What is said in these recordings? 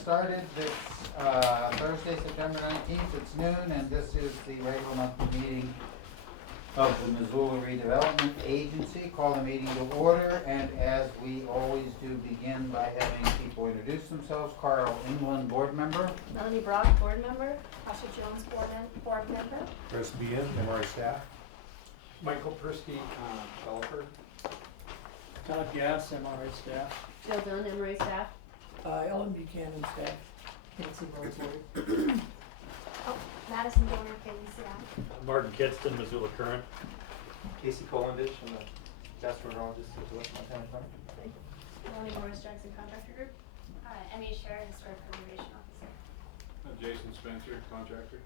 started. It's Thursday, September 19th. It's noon, and this is the regular monthly meeting of the Missoula Redevelopment Agency. Call the meeting to order, and as we always do, begin by having people introduce themselves. Carl England, board member. Melanie Brock, board member. Tasha Jones, board member. Chris Bean, MRI staff. Michael Persky, developer. Todd Gass, MRA staff. Jill Dunn, Emory staff. Ellen Buchanan, staff. Nancy Rosewood. Oh, Madison Donor, Peggy staff. Martin Kidston, Missoula Current. Casey Colendich, I'm the gastroenterologist at the West Montana Department. Melanie Morris Jackson, contractor group. Emmy Sher, historic preservation officer. Jason Spencer, contractor.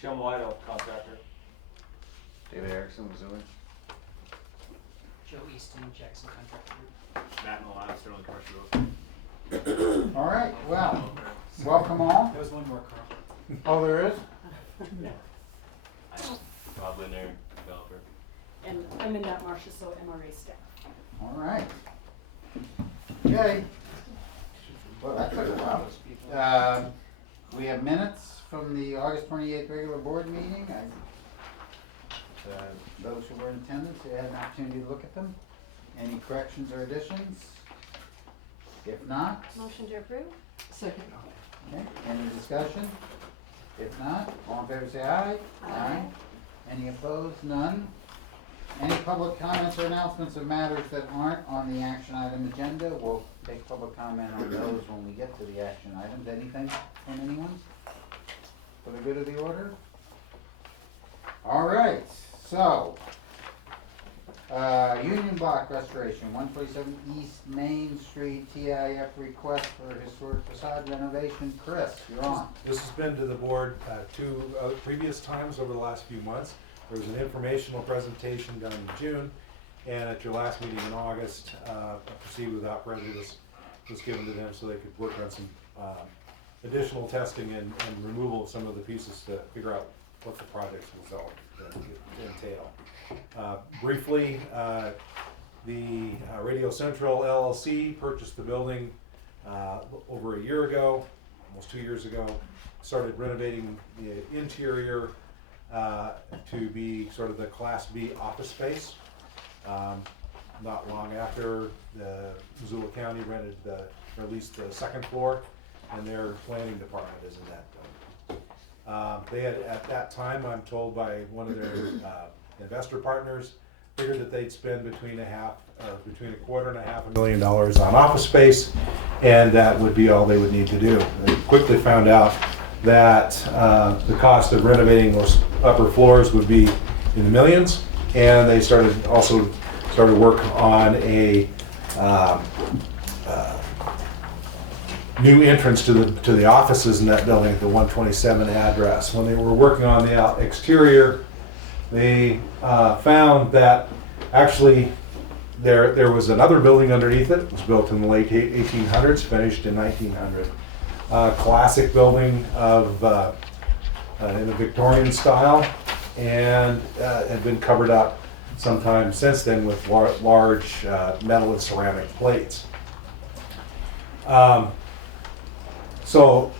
Shum Whitehall, contractor. David Erickson, Missoula. Joe Easton, Jackson Contractor Group. Matt Milan, Sterling Commercial. All right, well, welcome all. There was one more, Carl. Oh, there is? Rob Linder, developer. And I'm in that Marcia, so MRA staff. All right. Okay. Well, that took a while. We have minutes from the August 28th regular board meeting. Those who were in attendance, you had an opportunity to look at them. Any corrections or additions? If not, Motion to approve. Second. okay, any discussion? If not, all in favor say aye. Aye. Any opposed? None. Any public comments or announcements of matters that aren't on the action item agenda? We'll take public comment on those when we get to the action items. Anything from anyone? For the good of the order? All right, so, Union Block Restoration, 147 East Main Street, TIF request for historic facade renovation. Chris, you're on. This has been to the board two previous times over the last few months. There was an informational presentation done in June, and at your last meeting in August, a proceed without prejudice was given to them so they could work on some additional testing and removal of some of the pieces to figure out what the projects will entail. Briefly, the Radio Central LLC purchased the building over a year ago, almost 2 years ago, started renovating the interior to be sort of the Class B office space. Not long after, the Missoula County released the second floor, and their planning department is in that building. They had, at that time, I'm told by one of their investor partners, figured that they'd spend between a quarter and a half $1 million on office space, and that would be all they would need to do. They quickly found out that the cost of renovating those upper floors would be in the millions, and they started work on a new entrance to the offices in that building at the 127 address. When they were working on the exterior, they found that actually there was another building underneath it. It was built in the late 1800s, finished in 1900. Classic building of in the Victorian style, and had been covered up sometime since then with large metal and ceramic plates. So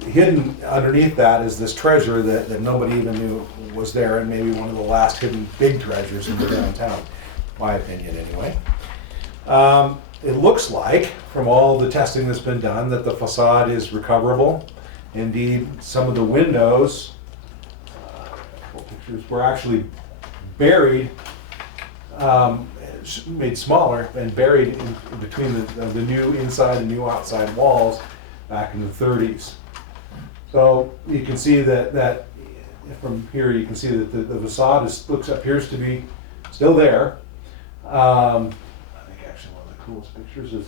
hidden underneath that is this treasure that nobody even knew was there, and maybe one of the last hidden big treasures in the downtown, my opinion anyway. It looks like, from all the testing that's been done, that the facade is recoverable. Indeed, some of the windows, pictures, were actually buried, made smaller and buried in between the new inside and new outside walls back in the 30s. So you can see that from here you can see that the facade appears to be still there. I think actually one of the coolest pictures is,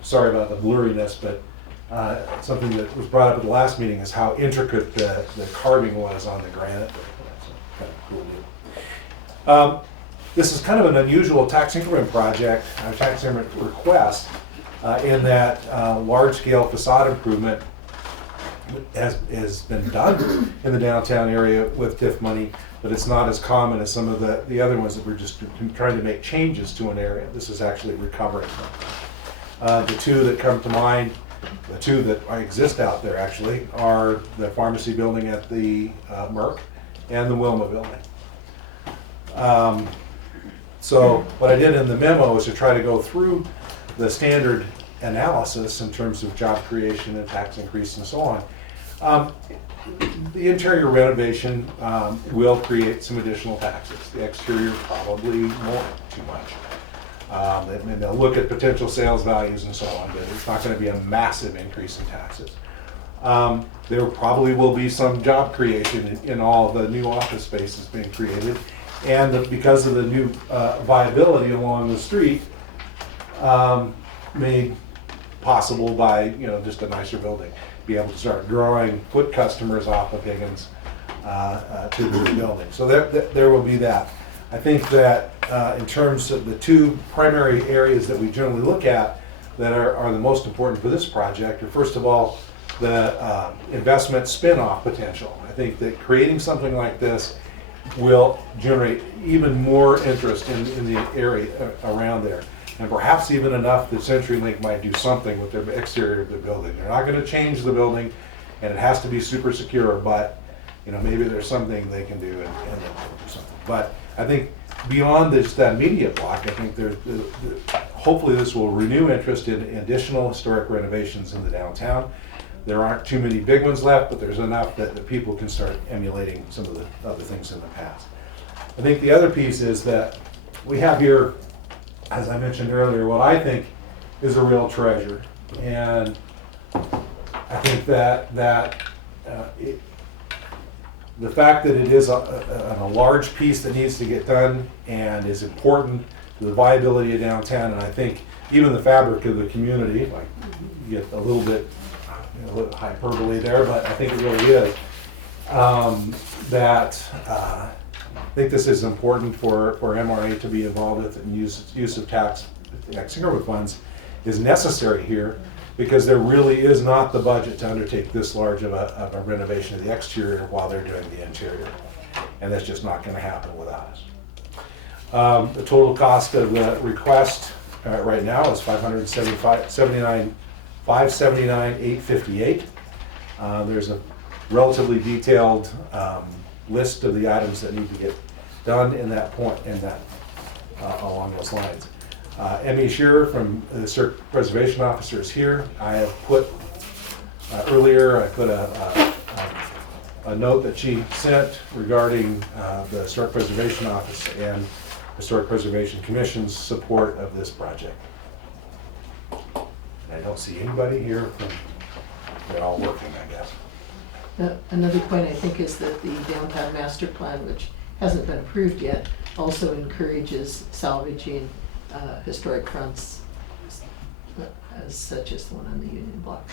sorry about the blurriness, but something that was brought up at the last meeting is how intricate the carving was on the granite. That's a kind of cool deal. This is kind of an unusual tax increment project, tax increment request, in that large-scale facade improvement has been done in the downtown area with TIF money, but it's not as common as some of the other ones that we're just trying to make changes to an area. This is actually recovering. The two that come to mind, the two that exist out there actually, are the pharmacy building at the Merck and the Wilma building. So what I did in the memo was to try to go through the standard analysis in terms of job creation and tax increase and so on. The interior renovation will create some additional taxes. The exterior probably more, too much. And they'll look at potential sales values and so on, but it's not gonna be a massive increase in taxes. There probably will be some job creation in all the new office spaces being created. And because of the new viability along the street, made possible by, just a nicer building, be able to start drawing foot customers off of Higgins to the new building. So there will be that. I think that in terms of the two primary areas that we generally look at that are the most important for this project are, first of all, the investment spin-off potential. I think that creating something like this will generate even more interest in the area around there. And perhaps even enough that CenturyLink might do something with the exterior of the building. They're not gonna change the building, and it has to be super secure, but, maybe there's something they can do and do something. But I think beyond just that immediate block, I think hopefully this will renew interest in additional historic renovations in the downtown. There aren't too many big ones left, but there's enough that people can start emulating some of the other things in the past. I think the other piece is that we have here, as I mentioned earlier, what I think is a real treasure. And I think that the fact that it is a large piece that needs to get done and is important to the viability of downtown, and I think even the fabric of the community, if I get a little bit hyperbole there, but I think it really is, I think this is important for MRA to be involved with, and use of tax increment funds is necessary here, because there really is not the budget to undertake this large of a renovation of the exterior while they're doing the interior. And that's just not gonna happen without us. The total cost of the request right now is $579,858. There's a relatively detailed list of the items that need to get done in that point, along those lines. Emmy Shearer from the Historic Preservation Officer is here. I have put, earlier, I put a note that she sent regarding the Historic Preservation Office and Historic Preservation Commission's support of this project. And I don't see anybody here they're all working, I guess. Another point I think is that the downtown master plan, which hasn't been approved yet, also encourages salvaging historic fronts as such as the one on the Union Block.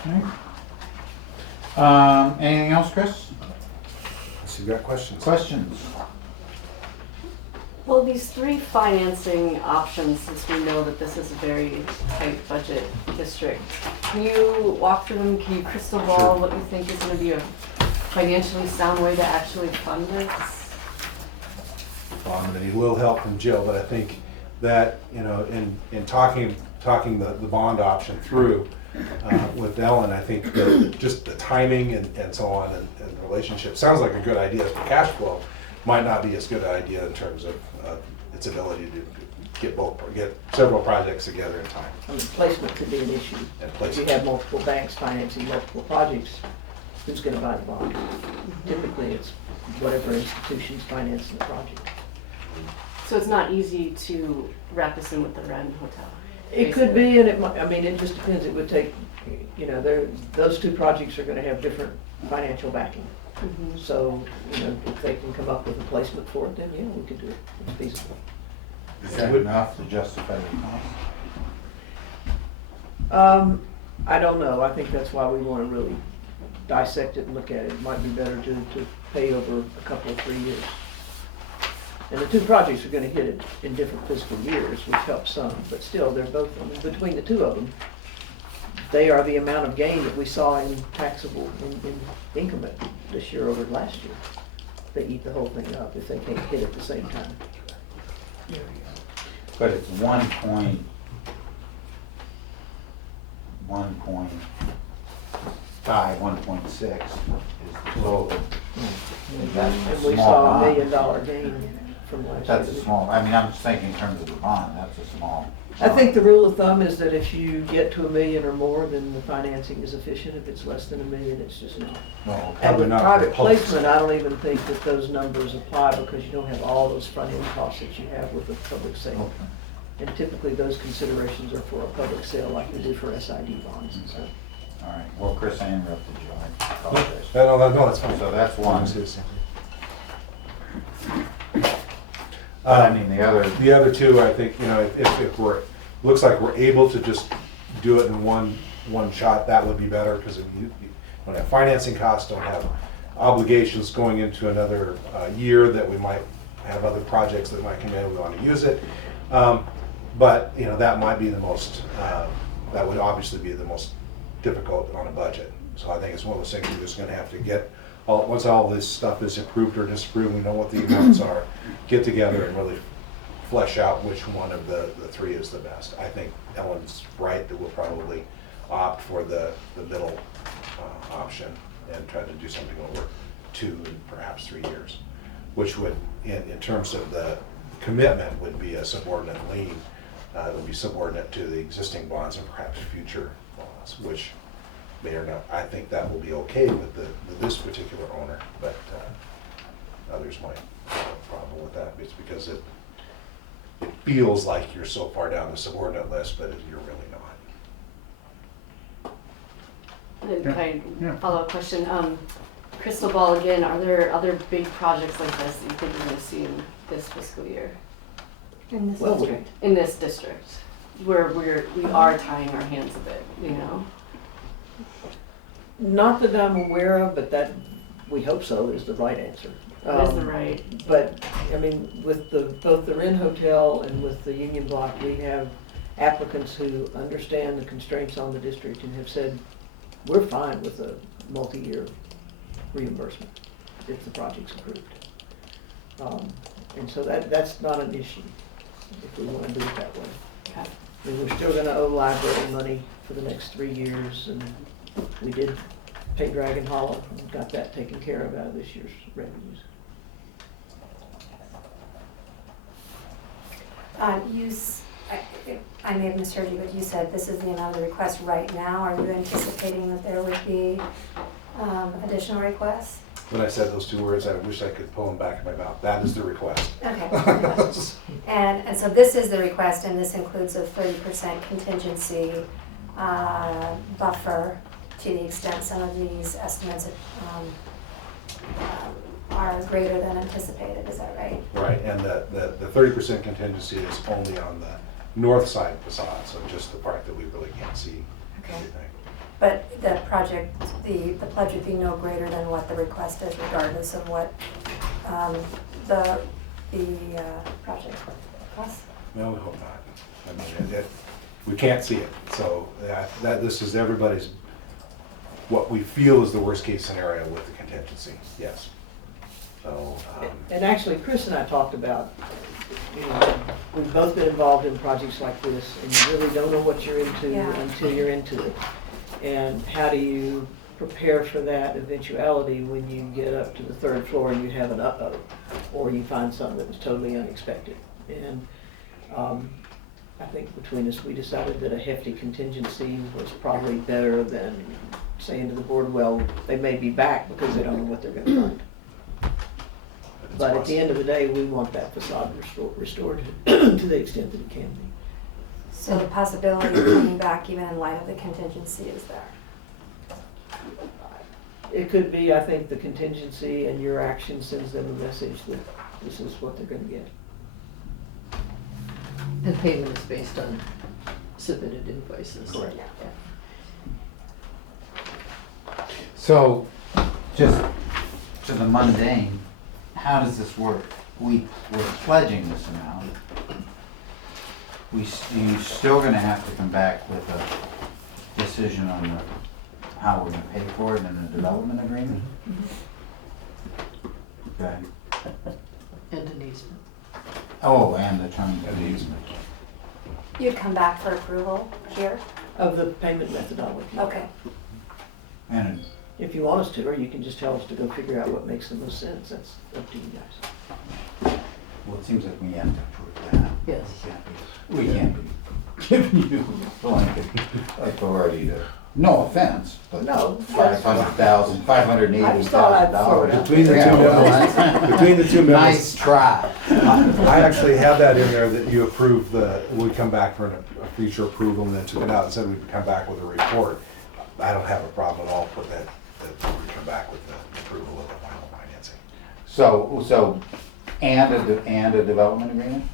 Okay. Anything else, Chris? So you got questions? Questions? Well, these three financing options, since we know that this is a very tight budget district, can you walk through them? Can you crystal ball what you think is gonna be a financially sound way to actually fund this? And he will help from Jill, but I think that, in talking the bond option through with Ellen, I think just the timing and so on and the relationship sounds like a good idea for cash flow. Might not be as good an idea in terms of its ability to get several projects together in time. I mean, placement could be an issue. If you have multiple banks financing multiple projects, who's gonna buy the bond? Typically, it's whatever institution's financing the project. So it's not easy to wrap this in with the Wren Hotel? It could be, and it might, it just depends. It would take, those two projects are gonna have different financial backing. Mm-hmm. So, if they can come up with a placement for it, then yeah, we could do it. It's feasible. Is that enough to justify the cost? I don't know. I think that's why we wanna really dissect it and look at it. It might be better to pay over a couple of 3 years. And the two projects are gonna hit it in different fiscal years, which helps some, but still, they're both, between the two of them, they are the amount of gain that we saw in taxable in increment this year over last year. They eat the whole thing up if they can't hit at the same time. But it's 1.6 is the total. That's a And we small saw bond. $1 million gain from last year. That's a small, I mean, I'm just thinking in terms of the bond, that's a small. I think the rule of thumb is that if you get to $1 million or more, then the financing is efficient. If it's less than $1 million, it's just not. No, okay. And Probably with not for private public placement, I don't even think that those numbers apply because you don't have all those front-end costs that you have with a public sale. Okay. And typically, those considerations are for a public sale like we do for SID bonds, so. All right, well, Chris, I interrupted you, I apologize. No, that's fine. So that's one. Citizen. But I mean, The other two, I think, you know, if we're, looks like we're able to just do it in one shot, that would be better, because you don't have financing costs, don't have obligations going into another year that we might have other projects that might come in, we want to use it. But, you know, that might be the most, that would obviously be the most difficult on a budget. So I think it's one of those things we're just gonna have to get, once all this stuff is approved or disapproved, we know what the amounts are, get together and really flesh out which one of the three is the best. I think Ellen's right that we'll probably opt for the middle option and try to do something over 2 and perhaps 3 years, which would, in terms of the commitment, would be a subordinate lien. It would be subordinate to the existing bonds and perhaps future bonds, which may or not, I think that will be okay with this particular owner, but others might have a problem with that. It's because it feels like you're so far down the subordinate list, but you're really not. And then kind Yeah. of follow-up question, crystal ball again, are there other big projects like this that you think you're gonna see in this fiscal year? In this Well, district. In this district, where we are tying our hands a bit, you know? Not that I'm aware of, but that, we hope so, is the right answer. That is the right, But, I mean, with both the Wren Hotel and with the Union Block, we have applicants who understand the constraints on the district and have said, we're fine with a multi-year reimbursement if the project's approved. And so that's not an issue if we wanna do it that way. okay. I mean, we're still gonna owe library money for the next 3 years, and we did pay Dragon Hollow, and got that taken care of out of this year's revenues. I may have misheard you, but you said this is the amount of the request right now. Are you anticipating that there would be additional requests? When I said those two words, I wish I could pull them back in my mouth. That is the request. Okay. And so this is the request, and this includes a 30% contingency buffer to the extent some of these estimates are greater than anticipated, is that right? Right, and the 30% contingency is only on the north side facade, so just the part that we really can't see Okay. anything. But the project, the pledge would be no greater than what the request is regardless of what the project costs? No, we hope not. I mean, we can't see it, so this is everybody's, what we feel is the worst case scenario with the contingency, yes. So, And actually, Chris and I talked about, you know, we've both been involved in projects like this, and you really don't know what you're into Yeah. until you're into it. And how do you prepare for that eventuality when you get up to the 3rd floor and you have an uh-oh, or you find something that was totally unexpected? And I think between us, we decided that a hefty contingency was probably better than saying to the board, well, they may be back because they don't know what they're gonna find. it's But at the possible. end of the day, we want that facade restored to the extent that it can be. So the possibility of coming back even in light of the contingency is there? It could be, I think the contingency and your action sends them a message that this is what they're gonna get. And payment is based on submitted invoices. Correct. So, just to the mundane, how does this work? We're pledging this amount. You're still gonna have to come back with a decision on how we're gonna pay for it in the development agreement? Okay. And an easement. Oh, and the terms of the easement. You'd come back for approval here? Of the payment methodology. Okay. And If you want us to, or you can just tell us to go figure out what makes the most sense, that's up to you guys. well, it seems like we have to approve that. Yes. We can't be giving you blanket authority to, no offense, but No. $500,000, $580,000. I just thought I'd throw it out. Between the two memos, between the two memos. Nice try. I actually have that in there that you approve we come back for a future approval and then took it out and said we'd come back with a report. I don't have a problem at all with that we come back with the approval of the final financing. So, and a development agreement?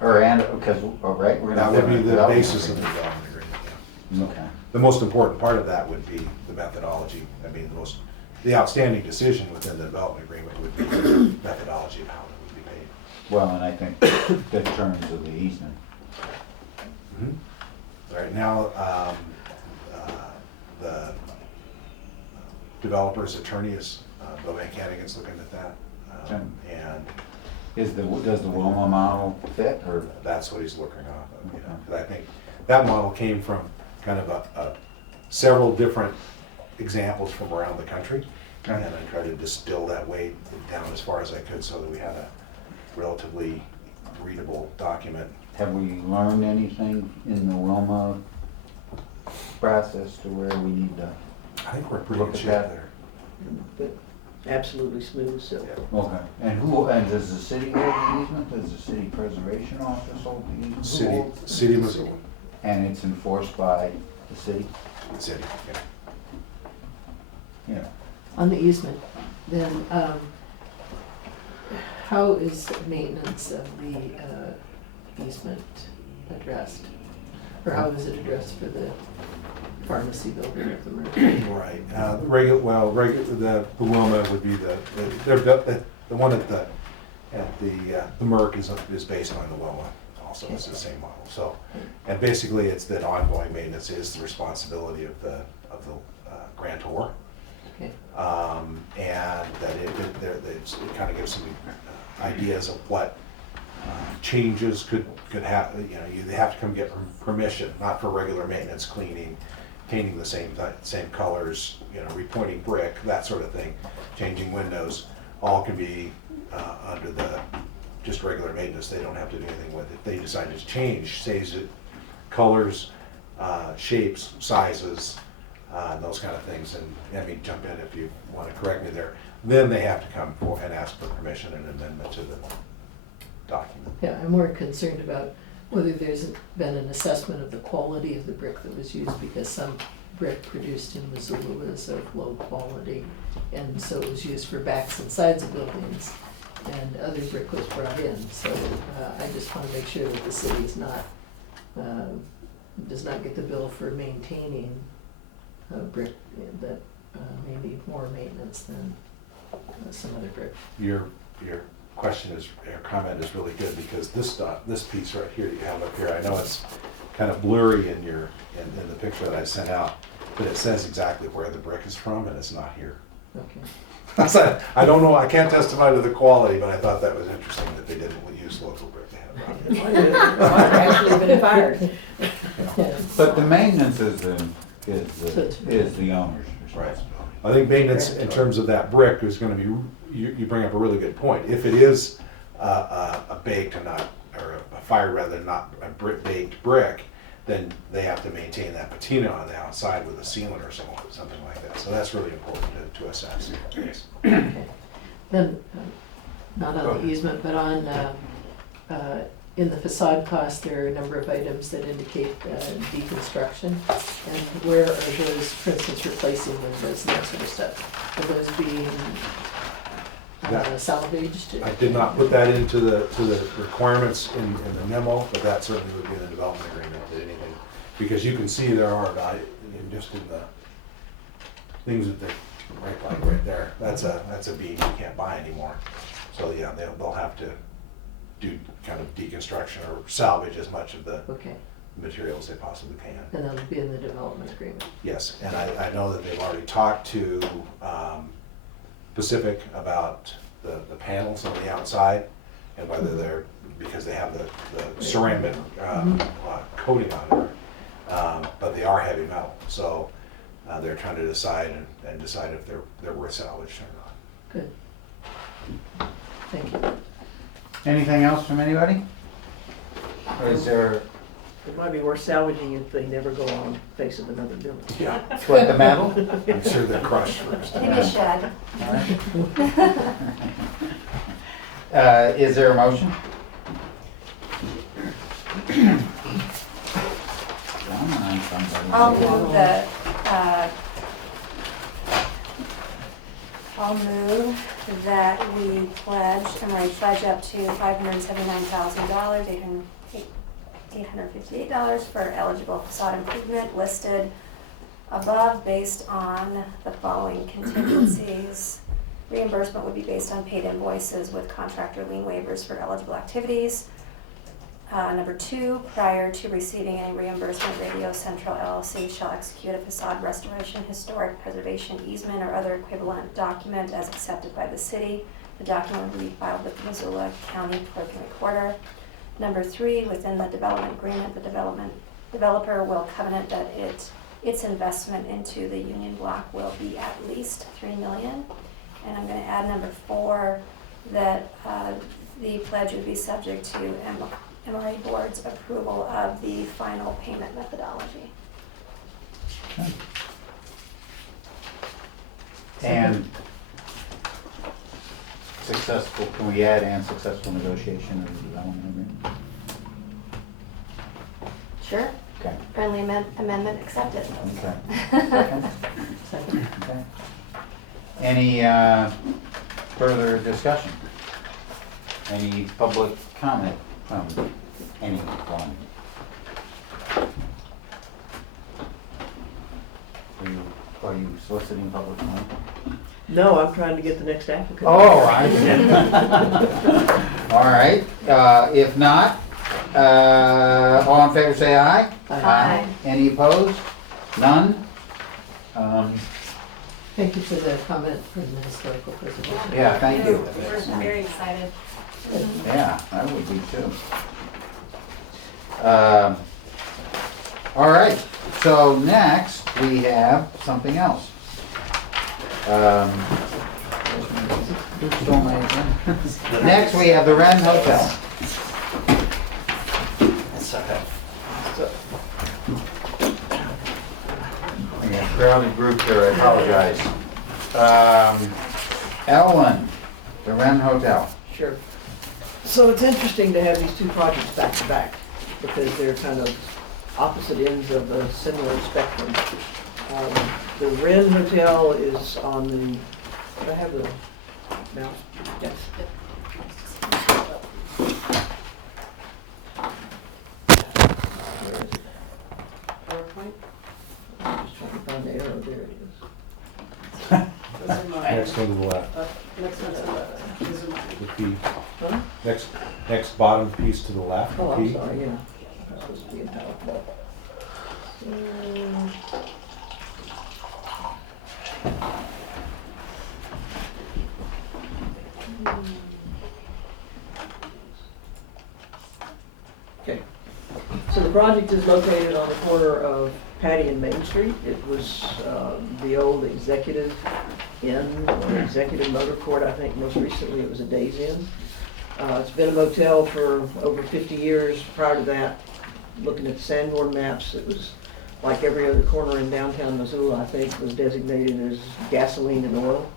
Or because, right, we're That gonna. would be the development basis of the agreement. development agreement, yeah. Okay. The most important part of that would be the methodology. I mean, the outstanding decision within the development agreement would be the methodology of how it would be paid. Well, and I think the terms of the easement. Right now, the developer's attorney is, Bill Van Cannigan's looking at that. Okay. And Does the Wilma model fit, or? that's what he's looking off of, you know. 'Cause I think that model came from kind of several different examples from around the country. And I tried to distill that way down as far as I could so that we had a relatively readable document. Have we learned anything in the Wilma process to where we need to? I think we're pretty Look good at shape that. there. But absolutely smooth silk. Okay. And does the city hold the easement? Does the city preservation office hold the easement? Who holds the City of Missoula, And it's enforced by the city? the city, yeah. Yeah. On the easement, then, how is maintenance of the easement addressed? Or how is it addressed for the pharmacy building at the Mercury? Right, the Wilma would be the one at the Merck is based on the Wilma also, it's the same model, so. And basically, it's that ongoing maintenance is the responsibility of the grantor. Okay. And that it kind of gives some ideas of what changes could happen, you know, you have to come get permission, not for regular maintenance, cleaning, painting the same colors, you know, repointing brick, that sort of thing, changing windows, all can be under the just regular maintenance. They don't have to do anything with it. They decide to change, says it, colors, shapes, sizes, those kind of things, and let me jump in if you want to correct me there. Then they have to come and ask for permission and amendment to the document. Yeah, I'm more concerned about whether there's been an assessment of the quality of the brick that was used, because some brick produced in Missoula was of low quality, and so it was used for backs and sides of buildings, and other brick was brought in, so I just wanna make sure that the city is not, does not get the bill for maintaining a brick that may need more maintenance than some other brick. Your comment is really good, because this piece right here that you have up here, I know it's kind of blurry in the picture that I sent out, but it says exactly where the brick is from, and it's not here. Okay. I don't know, I can't testify to the quality, but I thought that was interesting that they didn't use local brick they had around here. I've actually been fired. But the maintenance is the owner's responsibility. I think maintenance in terms of that brick is gonna be, you bring up a really good point. If it is a baked and not, or a fire rather, not a baked brick, then they have to maintain that patina on the outside with a sealant or something like that. So that's really important to assess. Okay. Then, not on the easement, but on, in the facade cost, there are a number of items that indicate deconstruction. And where are those, for instance, replacing windows and that sort of stuff? Are those being salvaged? I did not put that into the requirements in the memo, but that certainly would be in the development agreement, that anything, because you can see there are, just in the things that they, right there, that's a beam you can't buy anymore. So yeah, they'll have to do kind of deconstruction or salvage as much of the materials they possibly can. And that'll be in the development agreement. Yes, and I know that they've already talked to Pacific about the panels on the outside, and whether they're, because they have the ceramic coating on it. But they are heavy metal, so they're trying to decide and decide if they're worth salvage or not. Good. Thank you. Anything else from anybody? Or is there, It might be worth salvaging if they never go on the face of another building. Yeah, what, the metal? I'm sure they're crushed first. Maybe a shed. Is there a motion? Come on, somebody. I'll move that we pledge up to $579,000, $858 for eligible facade improvement listed above based on the following contingencies. Reimbursement would be based on paid invoices with contractor lien waivers for eligible activities. Number 2, prior to receiving any reimbursement, Radio Central LLC shall execute a facade restoration, historic preservation easement, or other equivalent document as accepted by the city. The document will be filed with the Missoula County Clerk and Recorder. Number 3, within the development agreement, the developer will covenant that its investment into the Union Block will be at least $3 million. And I'm going to add number 4, that the pledge would be subject to MRA Board's approval of the final payment methodology. And successful, can we add and successful negotiation of the development agreement? Sure. Okay. Friendly amendment accepted. Okay. Second? Second. Okay. Any further discussion? Any public comment from anyone? Are you soliciting public comment? No, I'm trying to get the next applicant. Oh, I see. All right, if not, all in favor say aye. Aye. Any opposed? None? Thank you for the comment from the historical preservation. Yeah, thank you. We're very excited. Yeah, I would be too. All right, so next we have something else. Who stole my agenda? Next we have the Wren Hotel. Yeah, crowded group here, I apologize. Ellen, the Wren Hotel. Sure. So it's interesting to have these two projects back to back because they're kind of opposite ends of a similar spectrum. The Wren Hotel is on the, do I have the mouse? Yes. Where is it? PowerPoint? I'm just trying to find the arrow, there it is. Those are mine. Next one to the left, Next one to the left. Those are mine. the P. Huh? Next bottom piece to the left, Oh, the I'm P. sorry, yeah. That's supposed to be in PowerPoint. Okay, so the project is located on the corner of Patty and Main Street. It was the old Executive Inn, or Executive Motor Court, I think most recently it was a Days Inn. It's been a motel for over 50 years. Prior to that, looking at the Sanborn maps, it was like every other corner in downtown Missoula, I think, was designated as gasoline and oil,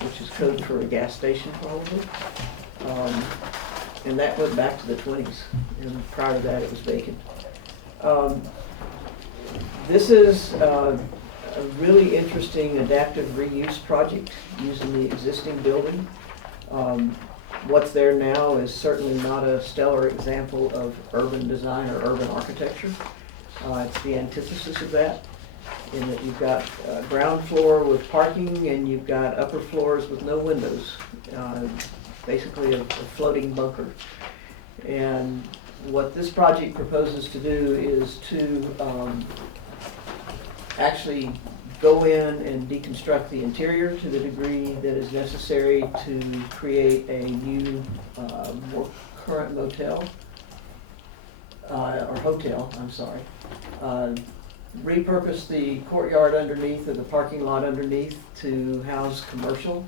which is code for a gas station probably. And that went back to the 20s, and prior to that it was vacant. This is a really interesting adaptive reuse project using the existing building. What's there now is certainly not a stellar example of urban design or urban architecture. It's the antithesis of that, in that you've got ground floor with parking and you've got upper floors with no windows. Basically a floating bunker. And what this project proposes to do is to actually go in and deconstruct the interior to the degree that is necessary to create a new, more current motel, or hotel, I'm sorry. Repurpose the courtyard underneath or the parking lot underneath to house commercial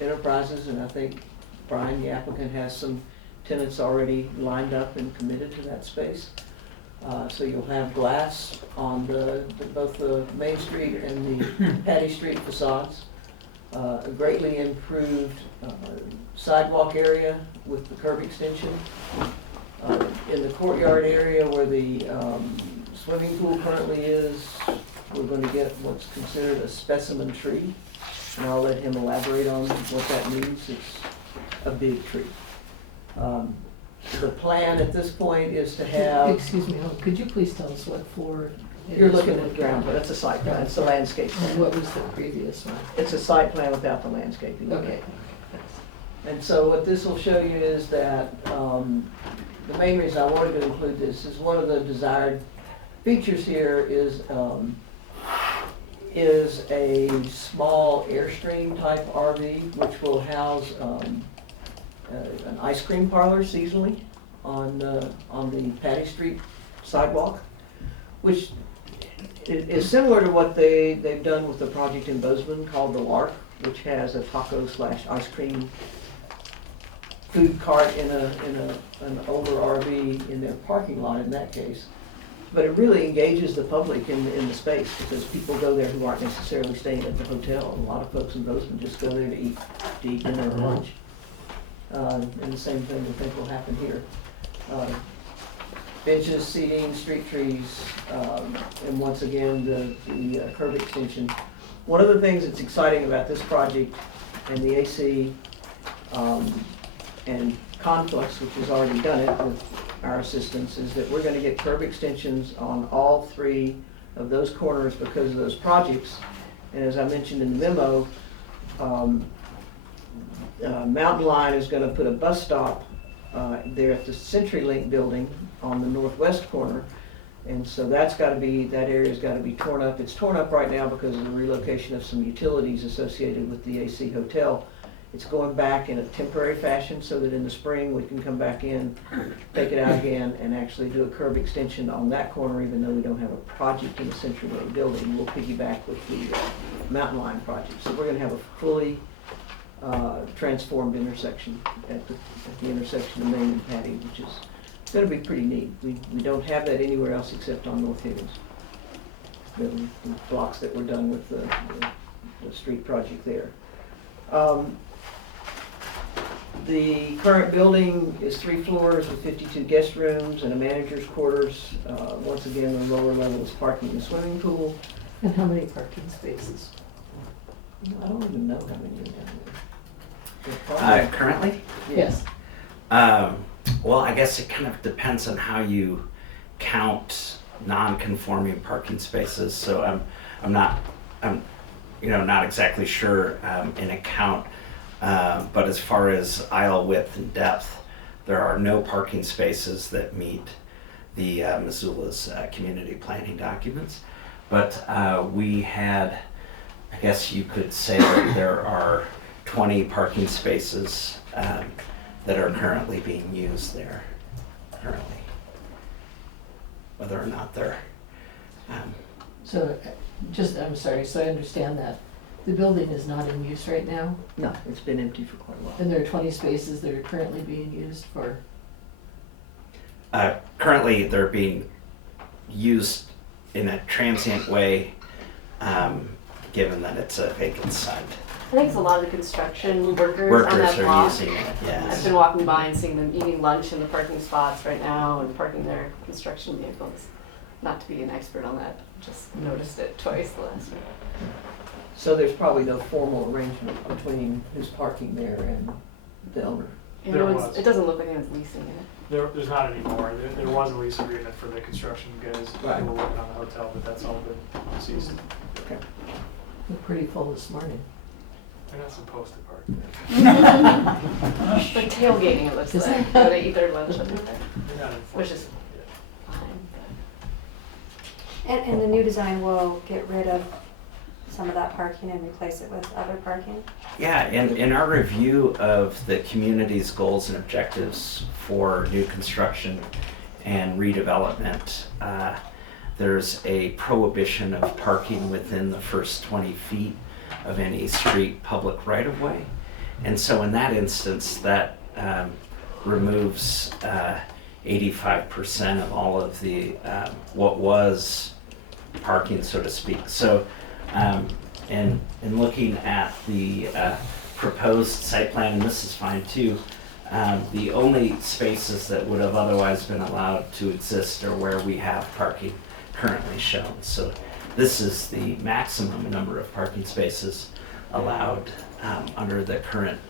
enterprises, and I think Brian, the applicant, has some tenants already lined up and committed to that space. So you'll have glass on both the Main Street and the Patty Street facades. A greatly improved sidewalk area with the curb extension. In the courtyard area where the swimming pool currently is, we're going to get what's considered a specimen tree. And I'll let him elaborate on what that means. It's a big tree. The plan at this point is to have. Excuse me, could you please tell us what floor? it You're is looking we're at ground, but it's a site plan, it's a landscape And plan. what was the previous one? It's a site plan without the landscaping. Okay. And so what this will show you is that, the main reason I wanted to include this is one of the desired features here is a small Airstream type RV, which will house, an ice cream parlor seasonally on the Patty Street sidewalk, which is similar to what they've done with the project in Bozeman called the Lark, which has a taco/ice cream food cart in an older RV in their parking lot in that case. But it really engages the public in the space because people go there who aren't necessarily staying at the hotel. A lot of folks in Bozeman just go there to eat dinner or lunch. And the same thing I think will happen here. Benches, seating, street trees, and once again, the curb extension. One of the things that's exciting about this project and the AC and Conflux, which has already done it with our assistance, is that we're going to get curb extensions on all three of those corners because of those projects. And as I mentioned in the memo, Mountain Line is going to put a bus stop there at the CenturyLink building on the northwest corner. And so that area's got to be torn up. It's torn up right now because of the relocation of some utilities associated with the AC hotel. It's going back in a temporary fashion so that in the spring we can come back in, take it out again, and actually do a curb extension on that corner, even though we don't have a project in the CenturyLink building. We'll piggyback with the Mountain Line project. So we're going to have a fully transformed intersection at the intersection of Main and Patty, which is going to be pretty neat. We don't have that anywhere else except on North Higgins. The blocks that were done with the street project there. The current building is 3 floors with 52 guest rooms and a manager's quarters. Once again, the lower level is parking and swimming pool. And how many parking spaces? I don't even know how many are down there. Currently? Yes. Well, I guess it kind of depends on how you count non-conforming parking spaces. So I'm not exactly sure in a count. But as far as aisle width and depth, there are no parking spaces that meet the Missoula's community planning documents. But we had, I guess you could say that there are 20 parking spaces that are currently being used there currently. Whether or not they're... So, I'm sorry, so I understand that. The building is not in use right now, No, it's been empty for quite a while. and there are 20 spaces that are currently being used for, Currently, they're being used in a transient way, given that it's a vacant site. I think it's a lot of the construction workers on Workers that are block. using it, I've yes. been walking by and seeing them eating lunch in the parking spots right now and parking their construction vehicles. Not to be an expert on that, just noticed it twice the last week. So there's probably no formal arrangement between who's parking there and the owner. And There no one's- was. It doesn't look like anyone's leasing it. There's not anymore. There was a lease agreement for the construction guys Right. who were working on the hotel, but that's all been ceased. looked pretty full this morning. They're not supposed to park there. It's like tailgating, it looks Is like, it? where they eat their lunch under there, They're not which enforced. is fine. And the new design will get rid of some of that parking and replace it with other parking? Yeah, in our review of the community's goals and objectives for new construction and redevelopment, there's a prohibition of parking within the first 20 feet of any street public right-of-way. And so in that instance, that removes 85% of all of the, what was parking, so to speak. So in looking at the proposed site plan, and this is fine too, the only spaces that would have otherwise been allowed to exist are where we have parking currently shown. So this is the maximum number of parking spaces allowed under the current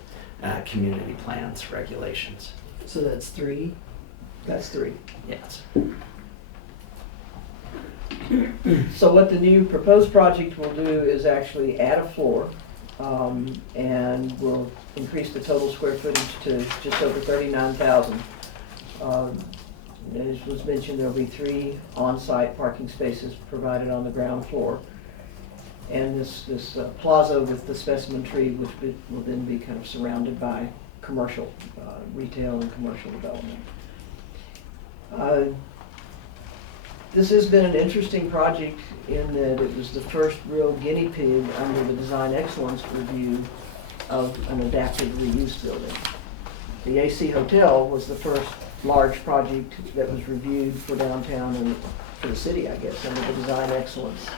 community plans regulations. So that's 3? That's 3. Yes. So what the new proposed project will do is actually add a floor, and will increase the total square footage to just over 39,000. As was mentioned, there'll be 3 on-site parking spaces provided on the ground floor. And this plaza with the specimen tree, which will then be kind of surrounded by commercial, retail and commercial development. This has been an interesting project in that it was the first real guinea pig under the Design Excellence Review of an adaptive reuse building. The AC Hotel was the first large project that was reviewed for downtown and for the city, I guess, under the Design Excellence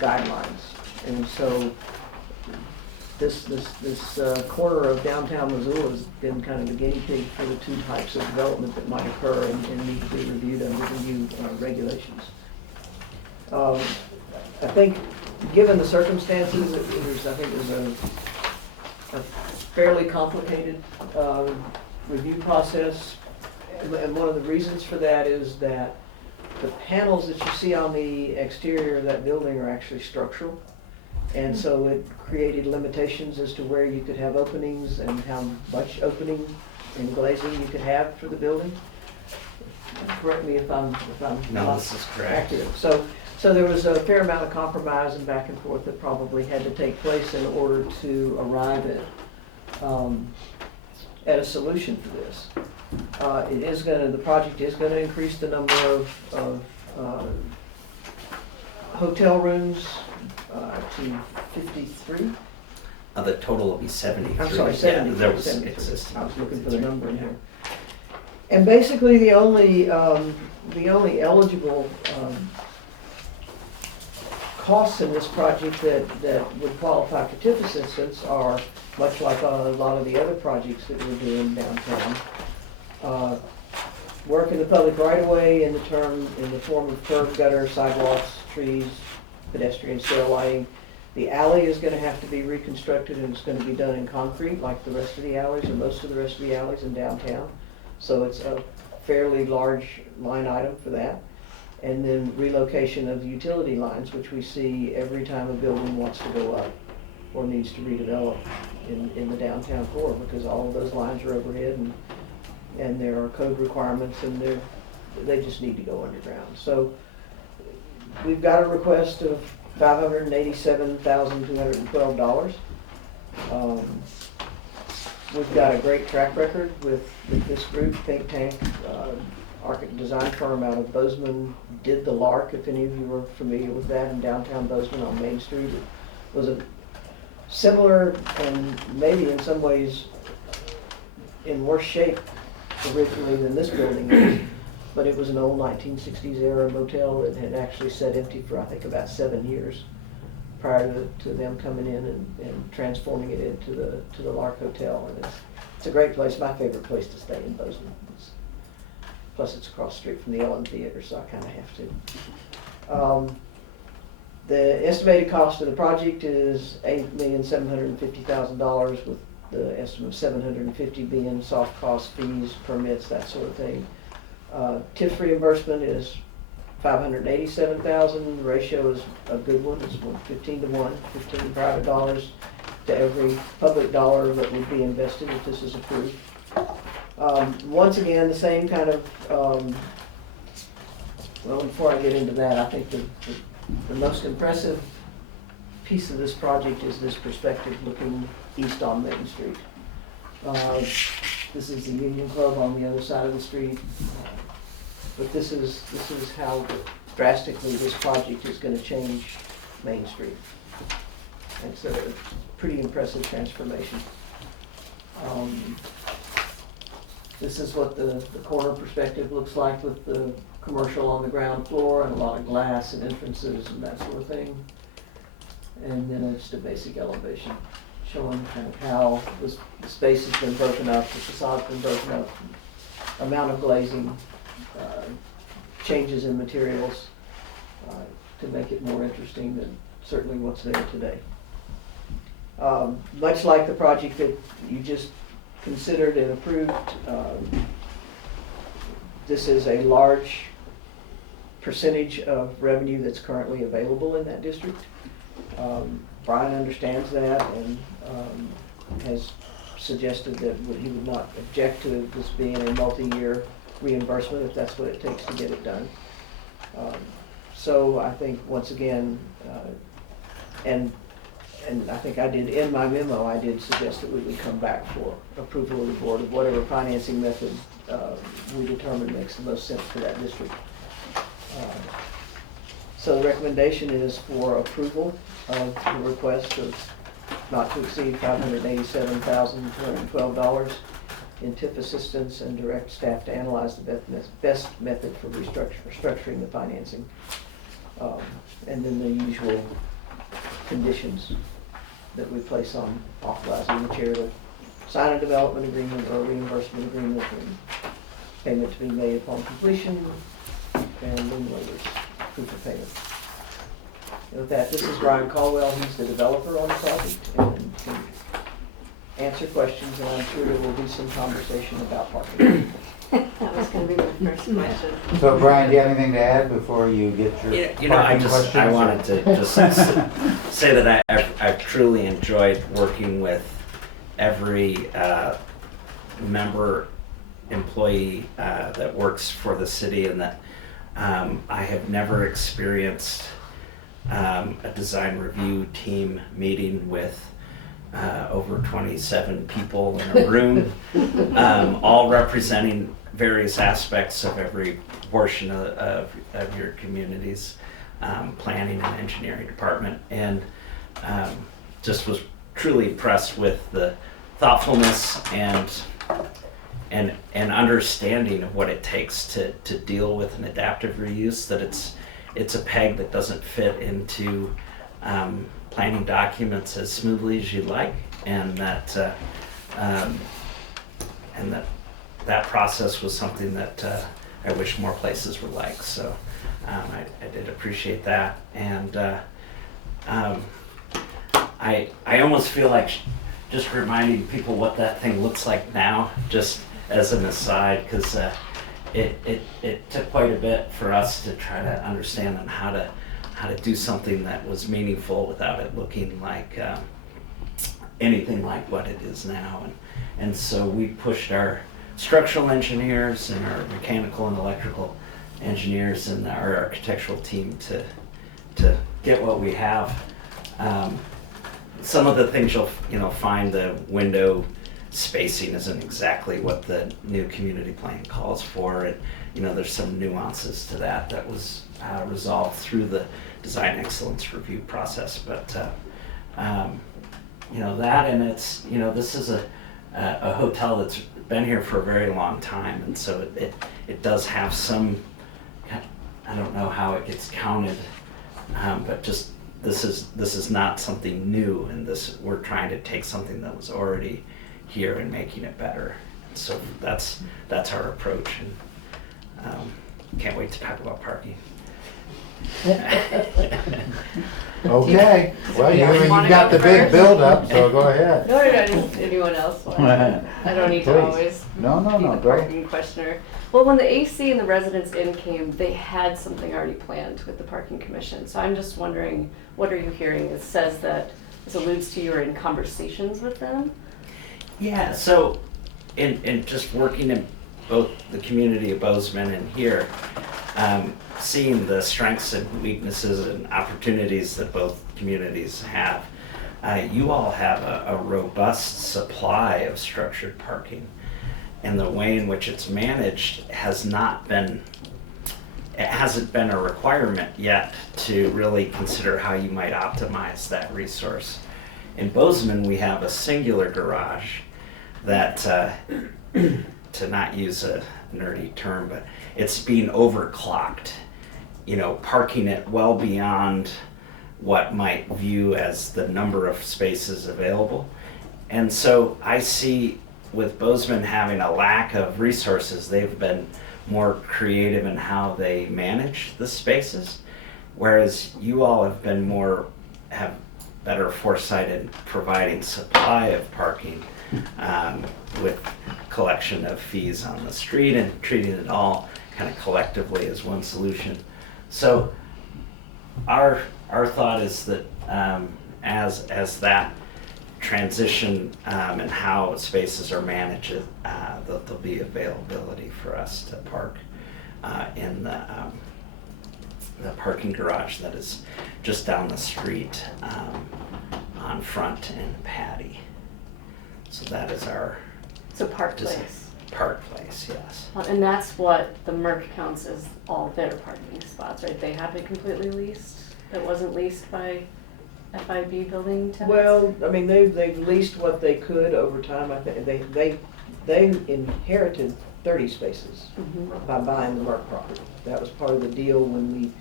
guidelines. And so this corner of downtown Missoula has been kind of the guinea pig for the 2 types of development that might occur and need to be reviewed under the new regulations. I think, given the circumstances, there's a fairly complicated review process. And one of the reasons for that is that the panels that you see on the exterior of that building are actually structural. And so it created limitations as to where you could have openings and how much opening and glazing you could have for the building. Correct me if I'm No, not this is correct. accurate. So there was a fair amount of compromise and back and forth that probably had to take place in order to arrive at a solution for this. The project is gonna increase the number of hotel rooms to 53. The total will be 73. I'm sorry, 70. Yeah, there was 73. existing. I was looking for the number in here. And basically, the only eligible costs in this project that would qualify for TIF assistance are much like a lot of the other projects that we're doing downtown. Work in the public right-of-way in the form of curb, gutter, sidewalks, trees, pedestrian stair lighting. The alley is going to have to be reconstructed, and it's going to be done in concrete like the rest of the alleys, or most of the rest of the alleys in downtown. So it's a fairly large line item for that. And then relocation of utility lines, which we see every time a building wants to go up or needs to redevelop in the downtown core, because all of those lines are overhead and there are code requirements, and they just need to go underground. So we've got a request of $587,212. We've got a great track record with this group, think tank, architect design firm out of Bozeman, did the Lark, if any of you are familiar with that, in downtown Bozeman on Main Street. It was a similar and maybe in some ways in worse shape originally than this building is, but it was an old 1960s era motel that had actually sat empty for I think about 7 years prior to them coming in and transforming it into the Lark Hotel. And it's a great place, my favorite place to stay in Bozeman. Plus it's across the street from the Ellen Theater, so I kind of have to. The estimated cost of the project is $8,750,000, with the estimate of $750,000 being soft cost fees, permits, that sort of thing. TIF reimbursement is $587,000. The ratio is a good one. It's 15 to 1, 15 private dollars to every public dollar that would be invested if this is approved. Once again, the same kind of Well, before I get into that, I think the most impressive piece of this project is this perspective looking east on Main Street. This is the Union Club on the other side of the street. But this is how drastically this project is gonna change Main Street. It's a pretty impressive transformation. This is what the corner perspective looks like with the commercial on the ground floor and a lot of glass and entrances and that sort of thing. And then it's a basic elevation showing kind of how the space has been broken up, the facade's been broken up, amount of glazing, changes in materials to make it more interesting than certainly what's there today. Much like the project that you just considered and approved, this is a large percentage of revenue that's currently available in that district. Brian understands that and has suggested that he would not object to this being a multi-year reimbursement if that's what it takes to get it done. So I think once again, and I think I did in my memo, I did suggest that we would come back for approval of the board of whatever financing method we determine makes the most sense for that district. So the recommendation is for approval of the request of not to exceed $587,212 in TIF assistance and direct staff to analyze the best method for structuring the financing. And then the usual conditions that we place on authorizing the chair to sign a development agreement or a reimbursement agreement and payment to be made upon completion and lien waivers, proof of payment. And with that, this is Brian Caldwell. He's the developer on the project and can answer questions, and I'm sure there will be some conversation about parking. That was gonna be my first question. So Brian, do you have anything to add before you get your You know, I questions? wanted to just say that I've truly enjoyed working with every member, employee that works for the city, and that I have never experienced a design review team meeting with over 27 people in a room, all representing various aspects of every portion of your community's planning and engineering department, and just was truly impressed with the thoughtfulness and understanding of what it takes to deal with an adaptive reuse, that it's a peg that doesn't fit into planning documents as smoothly as you'd like, and that process was something that I wish more places were like. So I did appreciate that, and I almost feel like just reminding people what that thing looks like now, just as an aside, because it took quite a bit for us to try to understand on how to do something that was meaningful without it looking like anything like what it is now. And so we pushed our structural engineers and our mechanical and electrical engineers and our architectural team to get what we have. Some of the things you'll find, the window spacing isn't exactly what the new community plan calls for, and there's some nuances to that was resolved through the design excellence review process. But that, and it's this is a hotel that's been here for a very long time, and so it does have some, I don't know how it gets counted, but just this is not something new, and we're trying to take something that was already here and making it better. So that's our approach, and can't wait to talk about parking. Okay, well, you've got the big build-up, so go ahead. No, anyone else want? I don't need to Please. always No, be the go. parking questioner. Well, when the AC and the Residents Inn came, they had something already planned with the parking commission. So I'm just wondering, what are you hearing? It says that this alludes to you're in conversations with them. Yeah, so in just working in both the community of Bozeman and here, seeing the strengths and weaknesses and opportunities that both communities have. You all have a robust supply of structured parking, and the way in which it's managed hasn't been a requirement yet to really consider how you might optimize that resource. In Bozeman, we have a singular garage that, to not use a nerdy term, but it's being overclocked, parking it well beyond what might view as the number of spaces available. And so I see with Bozeman having a lack of resources, they've been more creative in how they manage the spaces, whereas you all have better foresight in providing supply of parking with collection of fees on the street and treating it all kind of collectively as one solution. So our thought is that as that transition and how spaces are managed, there'll be availability for us to park in the parking garage that is just down the street on Front and Patty. So that is our So Park design. Place. Park Place, yes. And that's what the Merck counts as all their parking spots, right? They have it completely leased? That wasn't leased by FIB building tenants? Well, I mean, they've leased what they could over time. I think they inherited 30 spaces Mhm. by buying the Merck property. That was part of the deal when we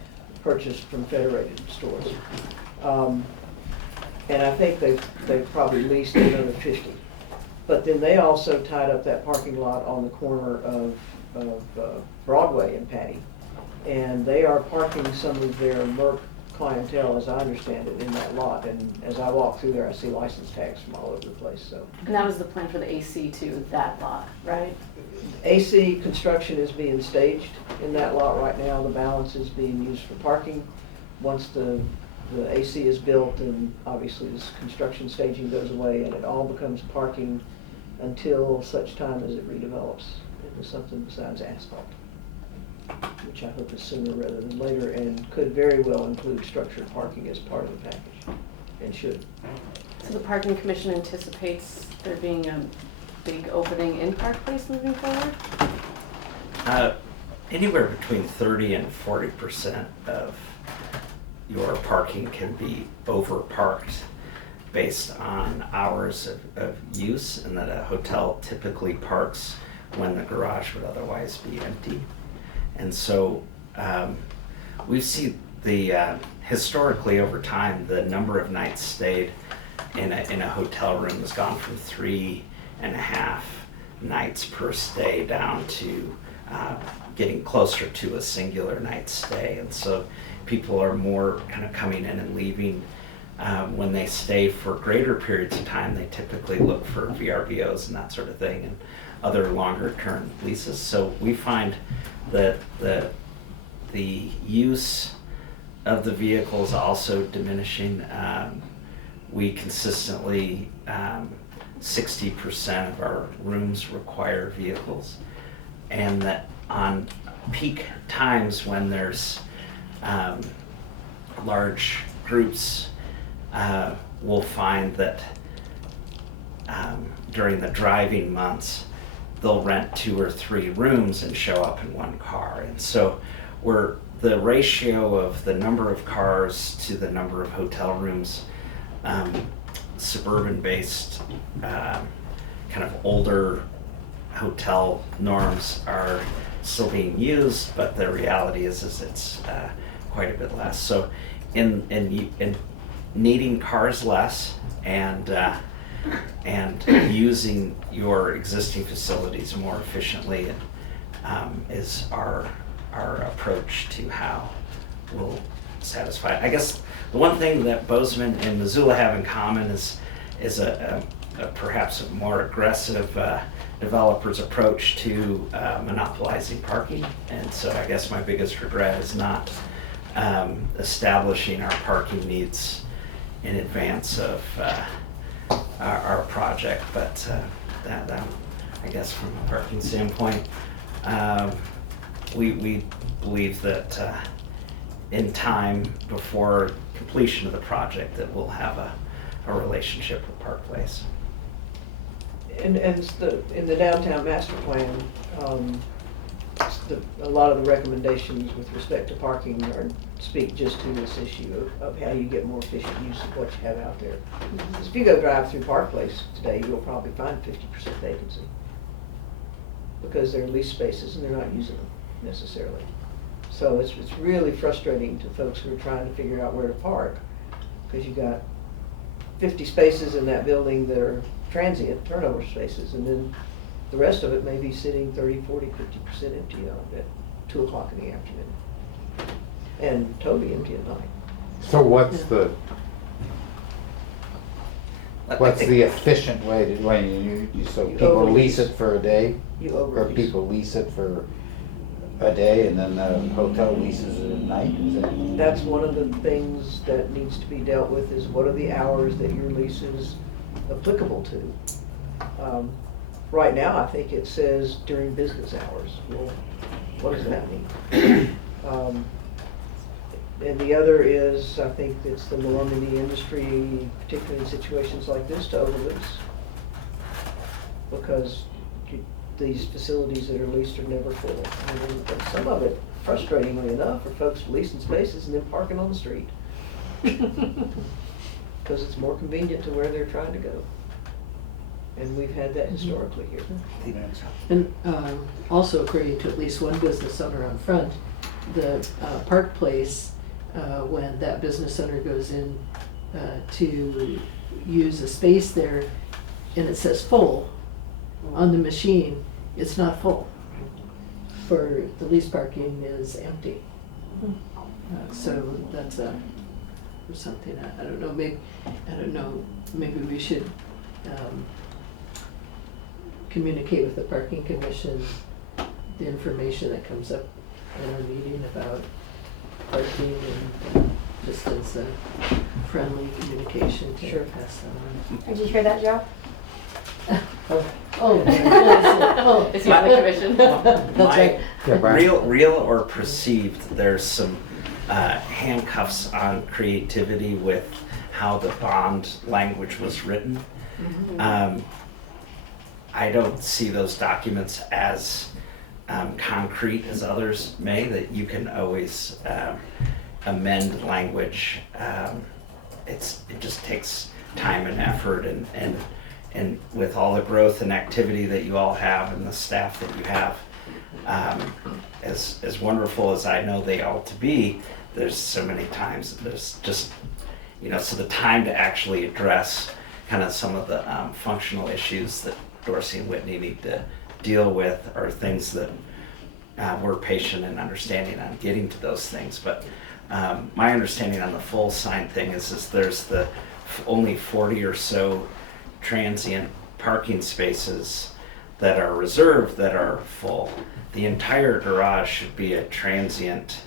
purchased from Federated Stores. And I think they've probably leased another 50. But then they also tied up that parking lot on the corner of Broadway and Patty. And they are parking some of their Merck clientele, as I understand it, in that lot. And as I walk through there, I see license tags from all over the place, so. And that was the plan for the AC to that lot, right? AC construction is being staged in that lot right now. The balance is being used for parking. Once the AC is built, and obviously this construction staging goes away, and it all becomes parking until such time as it redevelops into something besides asphalt, which I hope is sooner rather than later, and could very well include structured parking as part of the package, and should. So the parking commission anticipates there being a big opening in Park Place moving forward? Anywhere between 30 and 40% of your parking can be over-parked based on hours of use, and that a hotel typically parks when the garage would otherwise be empty. And so we've seen historically over time, the number of nights stayed in a hotel room has gone from 3.5 nights per stay down to getting closer to a singular night stay. And so people are more kind of coming in and leaving. When they stay for greater periods of time, they typically look for VRBOs and that sort of thing, and other longer term leases. So we find that the use of the vehicles also diminishing. We consistently 60% of our rooms require vehicles, and that on peak times when there's large groups, we'll find that during the driving months, they'll rent 2 or 3 rooms and show up in 1 car. And so the ratio of the number of cars to the number of hotel rooms, suburban-based kind of older hotel norms are still being used, but the reality is it's quite a bit less. So in needing cars less and using your existing facilities more efficiently is our approach to how we'll satisfy it. I guess the one thing that Bozeman and Missoula have in common is a perhaps a more aggressive developer's approach to monopolizing parking. And so I guess my biggest regret is not establishing our parking needs in advance of our project, but that I guess from a parking standpoint, we believe that in time before completion of the project that we'll have a relationship with Park Place. And in the downtown master plan, a lot of the recommendations with respect to parking speak just to this issue of how you get more efficient use of what you have out there. 'Cause if you go drive through Park Place today, you'll probably find 50% vacancy. Because they're leased spaces and they're not using them necessarily. So it's really frustrating to folks who are trying to figure out where to park, because you got 50 spaces in that building that are transient turnover spaces, and then the rest of it may be sitting 30, 40, 50% empty at 2 o'clock in the afternoon. And totally empty at night. So what's the, I what's think- the efficient way to, so You people overlease. lease it for a day? You Or overlease. people lease it for a day and then the hotel leases it at night, is that? That's one of the things that needs to be dealt with, is what are the hours that your lease is applicable to? Right now, I think it says during business hours. Well, what does that mean? And the other is, I think it's the norm in the industry, particularly in situations like this, to overlease. Because these facilities that are leased are never full. And some of it, frustratingly enough, are folks leasing spaces and then parking on the street. Because it's more convenient to where they're trying to go. And we've had that historically here. And also according to at least one business owner on Front, the Park Place, when that business owner goes in to use a space there and it says full on the machine, it's not full. For the lease parking is empty. So that's something, I don't know, maybe we should communicate with the parking commission the information that comes up in our meeting about parking, and just as a friendly communication to Sure. pass that Did you hear that, Joe? on. Oh, Is he on the commission? that's right. Yeah, Brian? Real or perceived, there's some handcuffs on creativity with how the bond language was written. I don't see those documents as concrete as others may, that you can always amend language. It just takes time and effort, and with all the growth and activity that you all have and the staff that you have, as wonderful as I know they all to be, there's so many times that there's just, so the time to actually address kind of some of the functional issues that Dorsey and Whitney need to deal with are things that we're patient and understanding on getting to those things. But my understanding on the full sign thing is there's the only 40 or so transient parking spaces that are reserved that are full. The entire garage should be a transient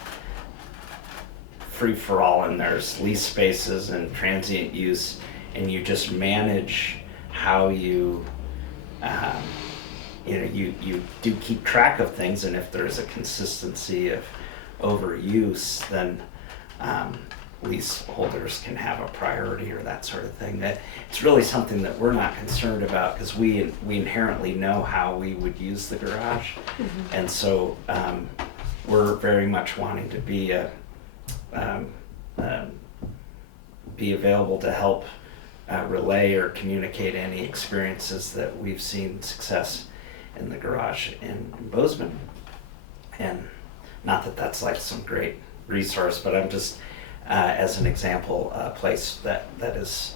free-for-all, and there's lease spaces and transient use, and you just manage how you you do keep track of things, and if there's a consistency of overuse, then leaseholders can have a priority or that sort of thing. That it's really something that we're not concerned about, because we inherently know how we would use the garage, and so we're very much wanting to be available to help relay or communicate any experiences that we've seen success in the garage in Bozeman. And not that that's like some great resource, but I'm just, as an example, a place that is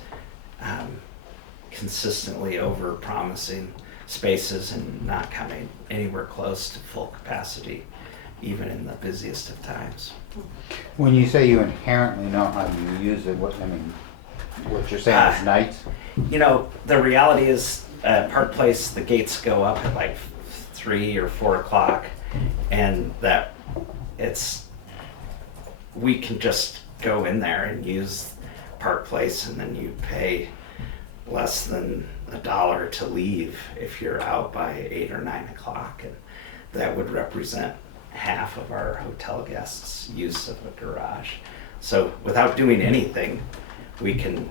consistently over-promising spaces and not coming anywhere close to full capacity, even in the busiest of times. When you say you inherently know how you use it, what you're saying is nights? The reality is, Park Place, the gates go up at like 3 or 4 o'clock, and that we can just go in there and use Park Place, and then you pay less than $1 to leave if you're out by 8 or 9 o'clock, and that would represent half of our hotel guests' use of a garage. So without doing anything, we can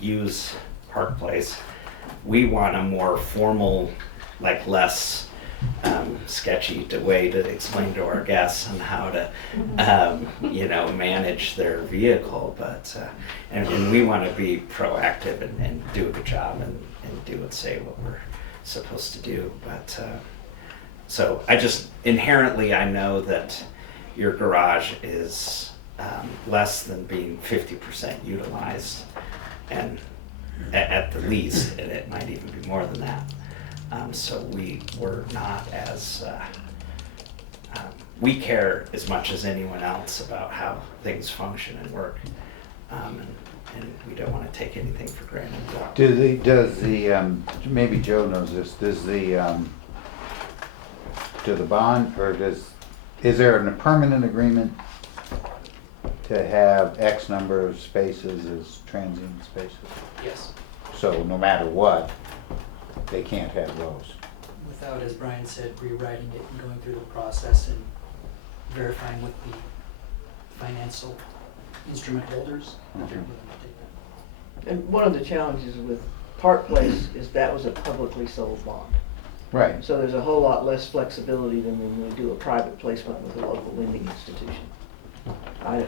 use Park Place. We want a more formal, like less sketchy way to explain to our guests on how to, manage their vehicle. But and we want to be proactive and do a good job and do and say what we're supposed to do. But so I just inherently I know that your garage is less than being 50% utilized, and at the least, and it might even be more than that. So we were not as, we care as much as anyone else about how things function and work. And we don't want to take anything for granted. Does the, maybe Joe knows this, does the bond, or is there a permanent agreement to have X number of spaces as transient spaces? Yes, So no matter what, they can't have those. without, as Brian said, rewriting it and going through the process and verifying with the financial instrument holders that they're willing to take that. And one of the challenges with Park Place is that was a publicly sold bond. Right. So there's a whole lot less flexibility than when we do a private placement with a local lending institution. And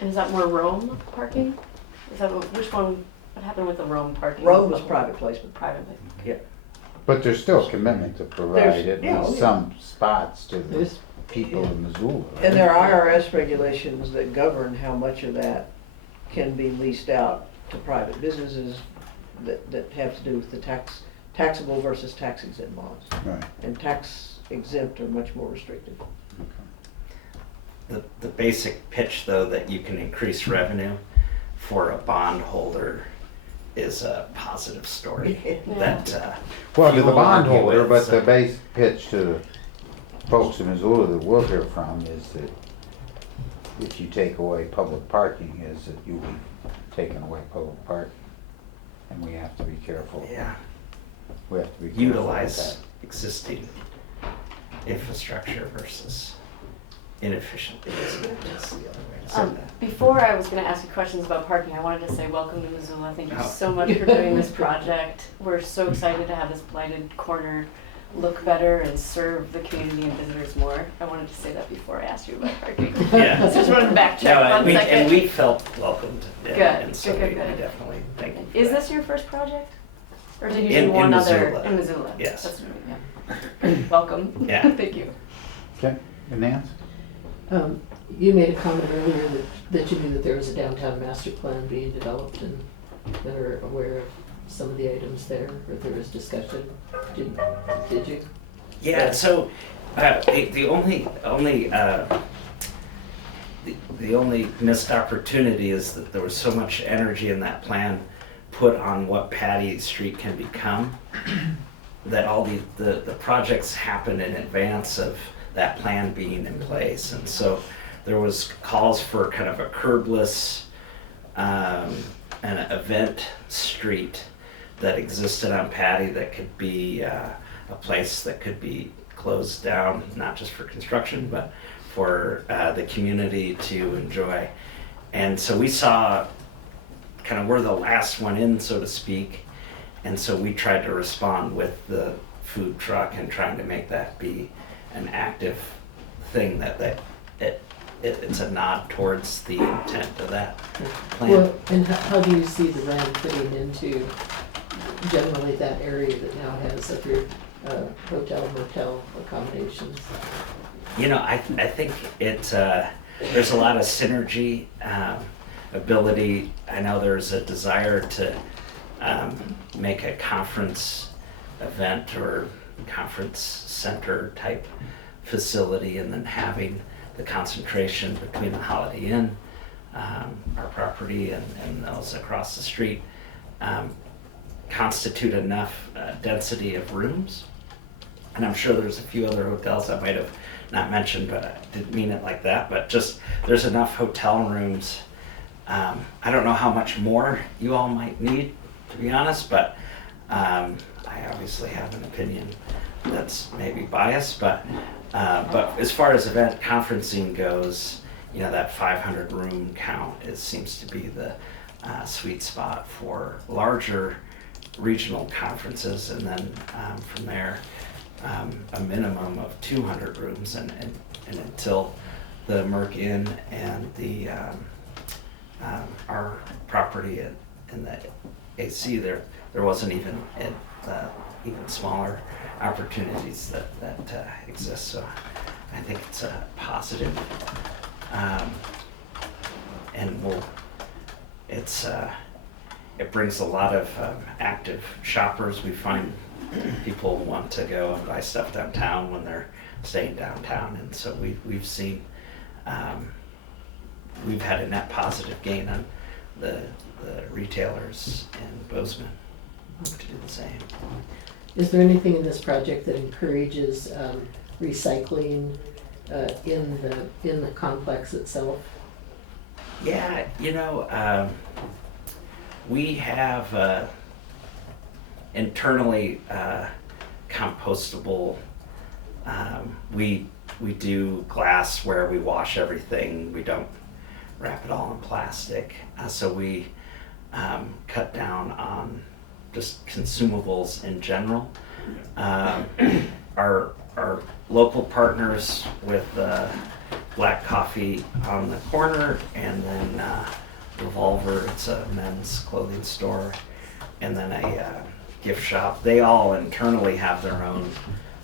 is that more Rome parking? Is that, which one, what happened with the Rome parking? Rome was private placement. Privately. Yeah. But there's still a commitment to provide There's- at yeah, least yeah. some spots to the There's- people in Missoula. And there are IRS regulations that govern how much of that can be leased out to private businesses that have to do with the taxable versus tax exempt bonds. Right. And tax exempt are much more restricted. The basic pitch, though, that you can increase revenue for a bondholder is a positive story. That Well, to the people argue bondholder, with, but so- the base pitch to the folks in Missoula that we'll hear from is that if you take away public parking, is that you'll be taking away public parking. And we have to be careful. Yeah, We have to be careful with utilize that. existing infrastructure versus inefficient. That's the other way to say that. Before I was gonna ask you questions about parking, I wanted to say welcome to Missoula. Thank you Oh. so much for doing this project. We're so excited to have this blighted corner look better and serve the community and visitors more. I wanted to say that before I asked you about parking. Yeah. Just wanted to back check No, 1 and second. we felt welcomed. Good, And so good, we good, good. definitely thank you. for Is that. this your first project? Or did you In do one other Missoula. in Missoula? Yes. That's, yeah. Welcome. Yeah. Thank you. Okay, and Nance? You made a comment earlier that you knew that there was a downtown master plan being developed and are aware of some of the items there, or there was discussion. Did you? Yeah, so the only missed opportunity is that there was so much energy in that plan put on what Patty Street can become, that all the projects happen in advance of that plan being in place. And so there was calls for kind of a curbless an event street that existed on Patty that could be a place that could be closed down, not just for construction, but for the community to enjoy. And so we saw kind of we're the last one in, so to speak, and so we tried to respond with the food truck and trying to make that be an active thing that it's a nod towards the intent of that plan. Well, and how do you see the Wren fitting into generally that area that now has every hotel, motel accommodations? You know, I think it's there's a lot of synergy, ability. I know there's a desire to make a conference event or conference center type facility, and then having the concentration between the Holiday Inn, our property, and those across the street constitute enough density of rooms. And I'm sure there's a few other hotels I might have not mentioned, but I didn't mean it like that, but just there's enough hotel rooms. I don't know how much more you all might need, to be honest, but I obviously have an opinion that's maybe biased, but But as far as event conferencing goes, you know, that 500 room count seems to be the sweet spot for larger regional conferences, and then from there, a minimum of 200 rooms, and until the Merck Inn and the our property in the AC, there wasn't even even smaller opportunities that exist. So I think it's a positive, and it brings a lot of active shoppers. We find people want to go and buy stuff downtown when they're staying downtown, and so we've seen we've had a net positive gain on the retailers in Bozeman to do the same. Is there anything in this project that encourages recycling in the complex itself? Yeah, you know, we have internally compostable. We do glass where we wash everything. We don't wrap it all in plastic. So we cut down on just consumables in general. Our local partners with Black Coffee on the corner, and then Revolver, it's a men's clothing store, and then a gift shop. They all internally have their own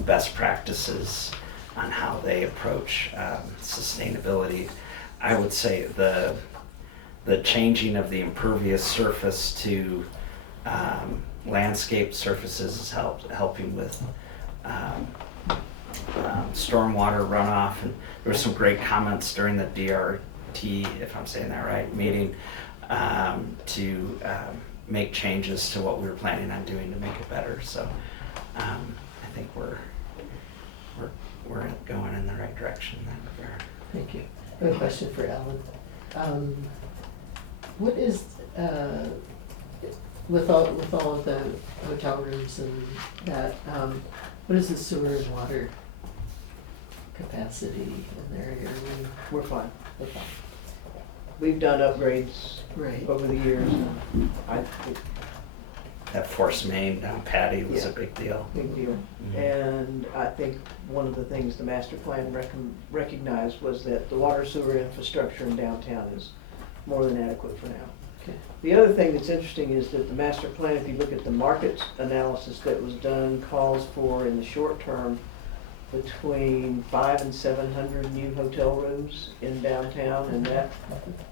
best practices on how they approach sustainability. I would say the changing of the impervious surface to landscape surfaces is helping with stormwater runoff, and there were some great comments during the DRT, if I'm saying that right, meeting to make changes to what we were planning on doing to make it better. So I think we're going in the right direction in that regard. Thank you. I have a question for Alan. What is with all of the hotel rooms and that? What is the sewer and water capacity in their area? We're fine. We're fine. We've done upgrades Right. over the years. I think That force main down Patty was Yeah. a big deal. big deal. And I think one of the things the master plan recognized was that the water sewer infrastructure in downtown is more than adequate for now. Okay. The other thing that's interesting is that the master plan, if you look at the market analysis that was done, calls for in the short term between 500 and 700 new hotel rooms in downtown, and that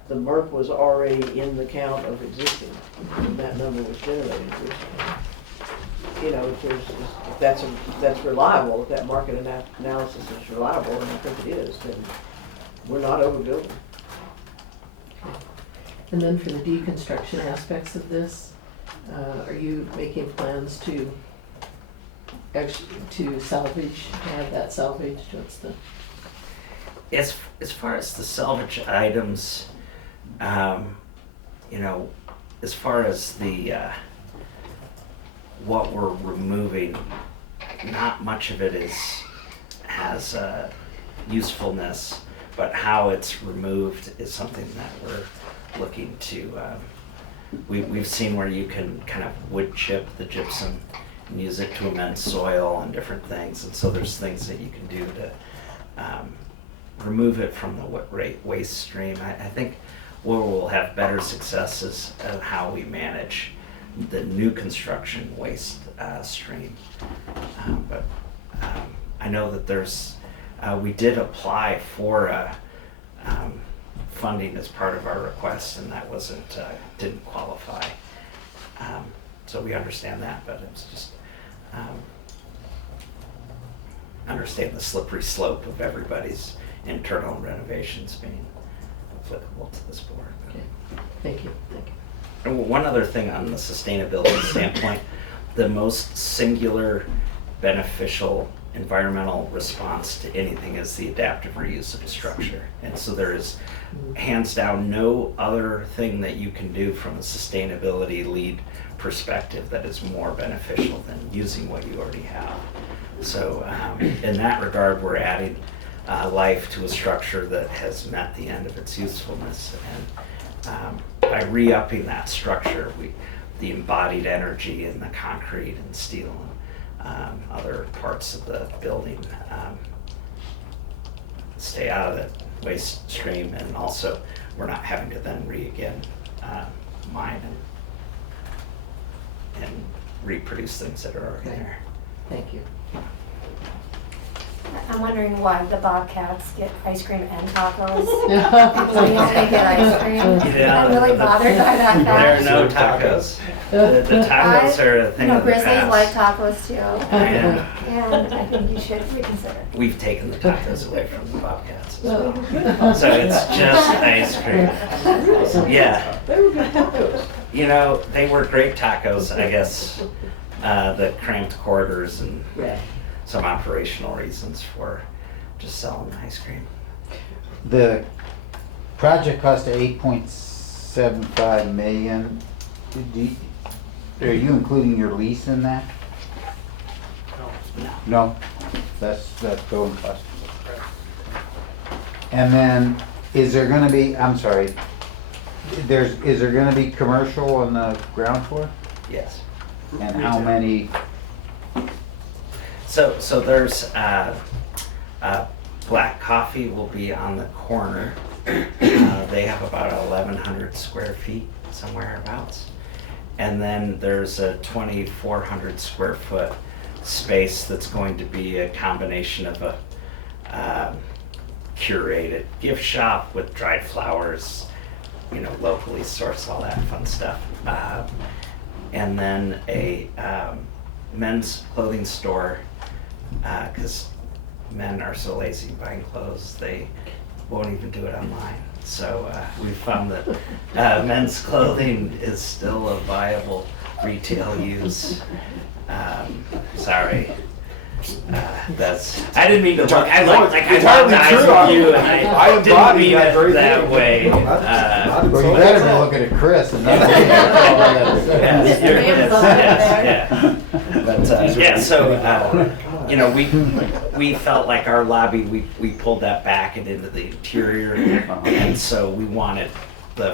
the MERP was already in the count of existing when that number was generated. Which, you know, if that's reliable, if that market analysis is reliable, and I think it is, then we're not overbuilding. And then for the deconstruction aspects of this, are you making plans to salvage, have that salvaged? What's the? As far as the salvage items, you know, as far as the what we're removing, not much of it has usefulness, but how it's removed is something that we're looking to. We've seen where you can kind of wood chip the gypsum and use it to amend soil and different things, and so there's things that you can do to remove it from the waste stream. I think where we'll have better success is how we manage the new construction waste stream. But I know that there's, we did apply for funding as part of our request, and that didn't qualify. So we understand that, but it's just understand the slippery slope of everybody's internal renovations being applicable to this board. Okay. Thank you. Thank you. And one other thing on the sustainability standpoint, the most singular beneficial environmental response to anything is the adaptive reuse of a structure. And so there is hands down no other thing that you can do from a sustainability lead perspective that is more beneficial than using what you already have. So in that regard, we're adding life to a structure that has met the end of its usefulness. And by re-upping that structure, the embodied energy in the concrete and steel and other parts of the building stay out of the waste stream, and also we're not having to then mine and reproduce things that are already Okay. there. Thank you. I'm wondering why the Bobcats get ice cream and tacos. Because we only get ice cream. Yeah. I'm really bothered by that There are fact. no tacos. The tacos are a thing You know, of the Grizzlies past. like tacos too. Yeah. And I think you should reconsider. We've taken the tacos away from the Bobcats. So it's just ice cream. Yeah. They were good tacos. You know, they were great tacos, I guess. The cramped quarters and Yeah. some operational reasons for just selling ice cream. The project cost $8.75 million. Are you including your lease in that? No, that's building cost. And then, is there gonna be, I'm sorry, is there gonna be commercial on the ground floor? Yes. And how many? So there's Black Coffee will be on the corner. They have about 1,100 square feet, somewhere abouts. And then there's a 2,400 square foot space that's going to be a combination of a curated gift shop with dried flowers, you know, locally sourced, all that fun stuff. And then a men's clothing store, because men are so lazy buying clothes, they won't even do it online. So we found that men's clothing is still a viable retail use. Sorry. I didn't mean to look, I looked like I locked eyes with you, and I didn't mean it that way. Well, you better be looking at Chris and not me. Yes. But, yeah, so, you know, we felt like our lobby, we pulled that back and into the interior, and so we wanted the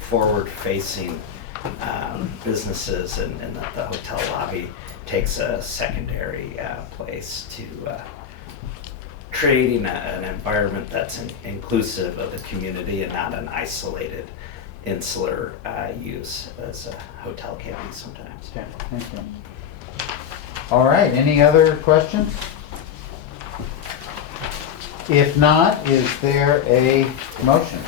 forward-facing businesses, and the hotel lobby takes a secondary place to creating an environment that's inclusive of the community and not an isolated, insular use as a hotel can be sometimes. Okay, thank you. All right, any other questions? If not, is there a motion?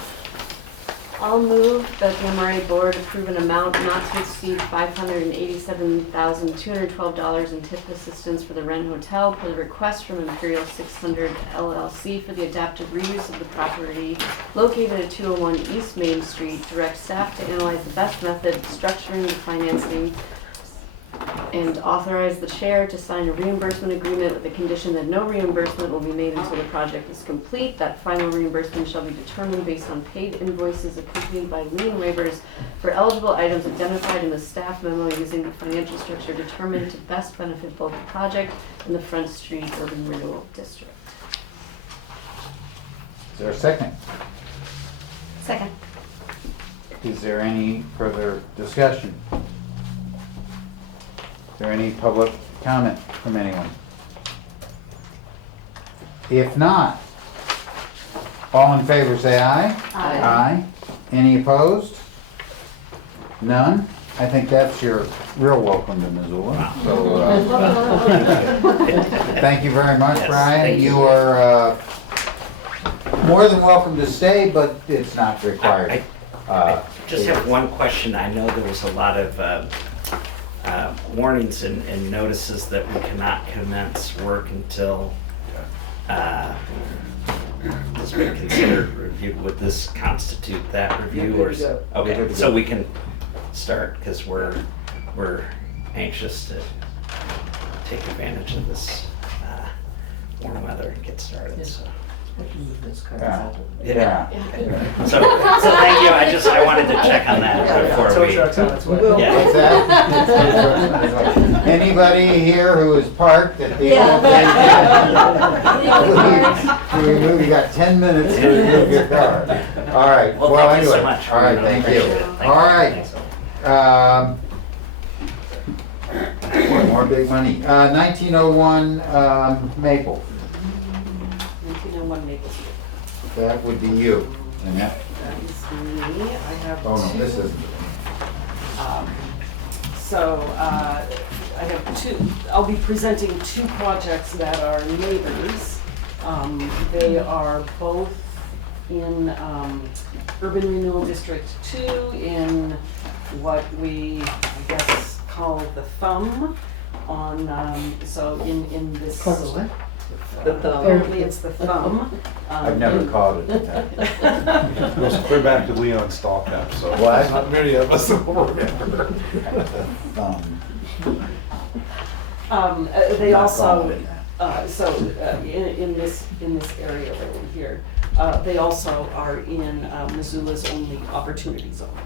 I'll move that the MRA board approve an amount not to exceed $587,212 in TIP assistance for the Wren Hotel per the request from Imperial 600 LLC for the adaptive reuse of the property located at 201 East Main Street. Direct staff to analyze the best method of structuring the financing and authorize the chair to sign a reimbursement agreement with the condition that no reimbursement will be made until the project is complete. That final reimbursement shall be determined based on paid invoices accompanied by lien waivers for eligible items identified in the staff memo using the financial structure determined to best benefit both the project and the Front Street Urban Renewal District. Is there a second? Second. Is there any further discussion? Is there any public comment from anyone? If not, all in favor say aye. Aye. Aye. Any opposed? None? I think that's your real welcome to Missoula. So, thank you very much, Yes, Brian. thank you. You are more than welcome to stay, but it's not required. I just have one question. I know there was a lot of warnings and notices that we cannot commence work until it's been considered reviewed. Would this constitute that review, or is it? You're good to Okay, so we can start, because we're anxious to take advantage of this warm weather and get started, so. That's kind Yeah. of. Yeah. So thank you, I wanted to check on that before Tow we. truck's on its way. Yeah. What's that? Anybody here who is parked at the Yeah. Please, to remove, you got 10 minutes to remove your car. All right, Well, well, thank you so anyway, much. all right, Really thank you. appreciate it. Thank All you. right. More big money. 1901 Maple, 1901 Maple Street. that would be you. Annette? That is me. I have Oh, no, two. this isn't. So, I have two, I'll be presenting two projects that are neighbors. They are both in, Urban Renewal District 2 in what we, I guess, call the thumb on, so in this. Called the what? The thumb. Apparently it's the thumb. I've never called it that. It was clear back to Leon Stallcap, so. What? Not many of us will remember. They Not also, calling it that. in this area right in here, they also are in Missoula's only opportunity zone.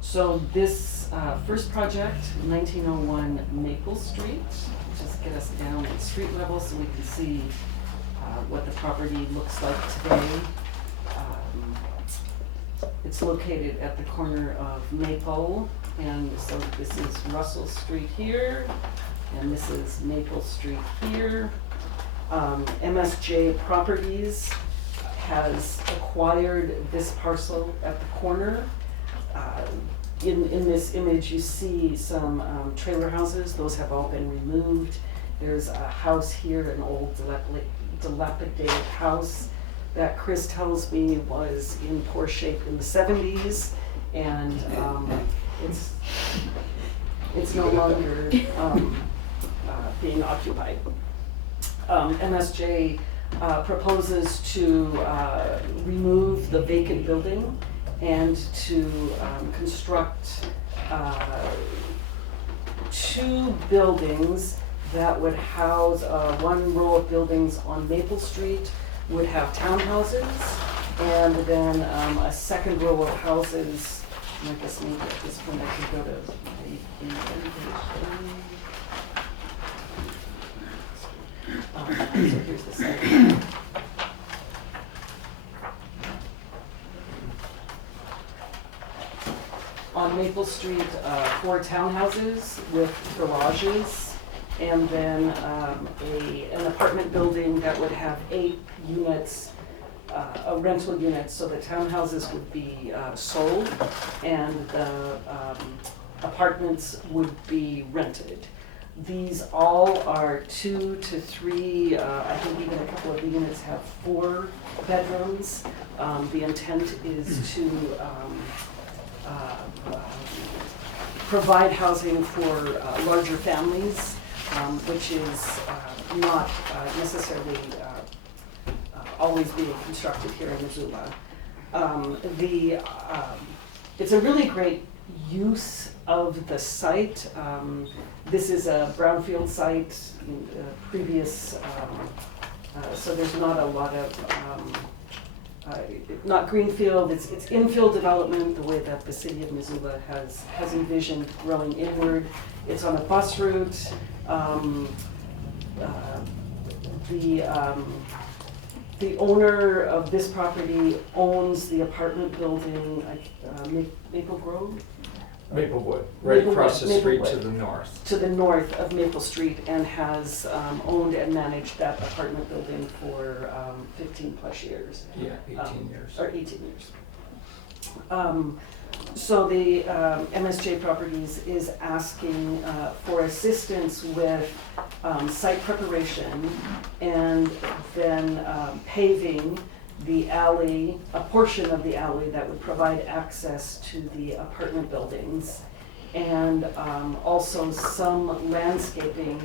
So this first project, 1901 Maple Street, just get us down at street level so we can see what the property looks like today. It's located at the corner of Maple, and so this is Russell Street here, and this is Maple Street here. MSJ Properties has acquired this parcel at the corner. In this image, you see some trailer houses. Those have all been removed. There's a house here, an old dilapidated house that Chris tells me was in poor shape in the 70s, and it's no longer being occupied. MSJ proposes to remove the vacant building and to construct two buildings that would house, one row of buildings on Maple Street would have townhouses, and then a second row of houses, and I guess maybe at this point I could go to the so here's the site. On Maple Street, 4 townhouses with garages, and then an apartment building that would have 8 units, rental units, so the townhouses would be sold and the apartments would be rented. These all are 2 to 3, I think even a couple of the units have 4 bedrooms. The intent is to provide housing for larger families, which is not necessarily always being constructed here in Missoula. It's a really great use of the site. This is a brownfield site, previous, so there's not a lot of not greenfield, it's infill development, the way that the city of Missoula has envisioned growing inward. It's on a bus route. The owner of this property owns the apartment building, Maple Grove? Maplewood, right across the street to Maplewood. the north. To the north of Maple Street, and has owned and managed that apartment building for 15 plus years. Yeah, 18 years. Or 18 years. So the MSJ Properties is asking for assistance with site preparation and then paving the alley, a portion of the alley that would provide access to the apartment buildings, and also some landscaping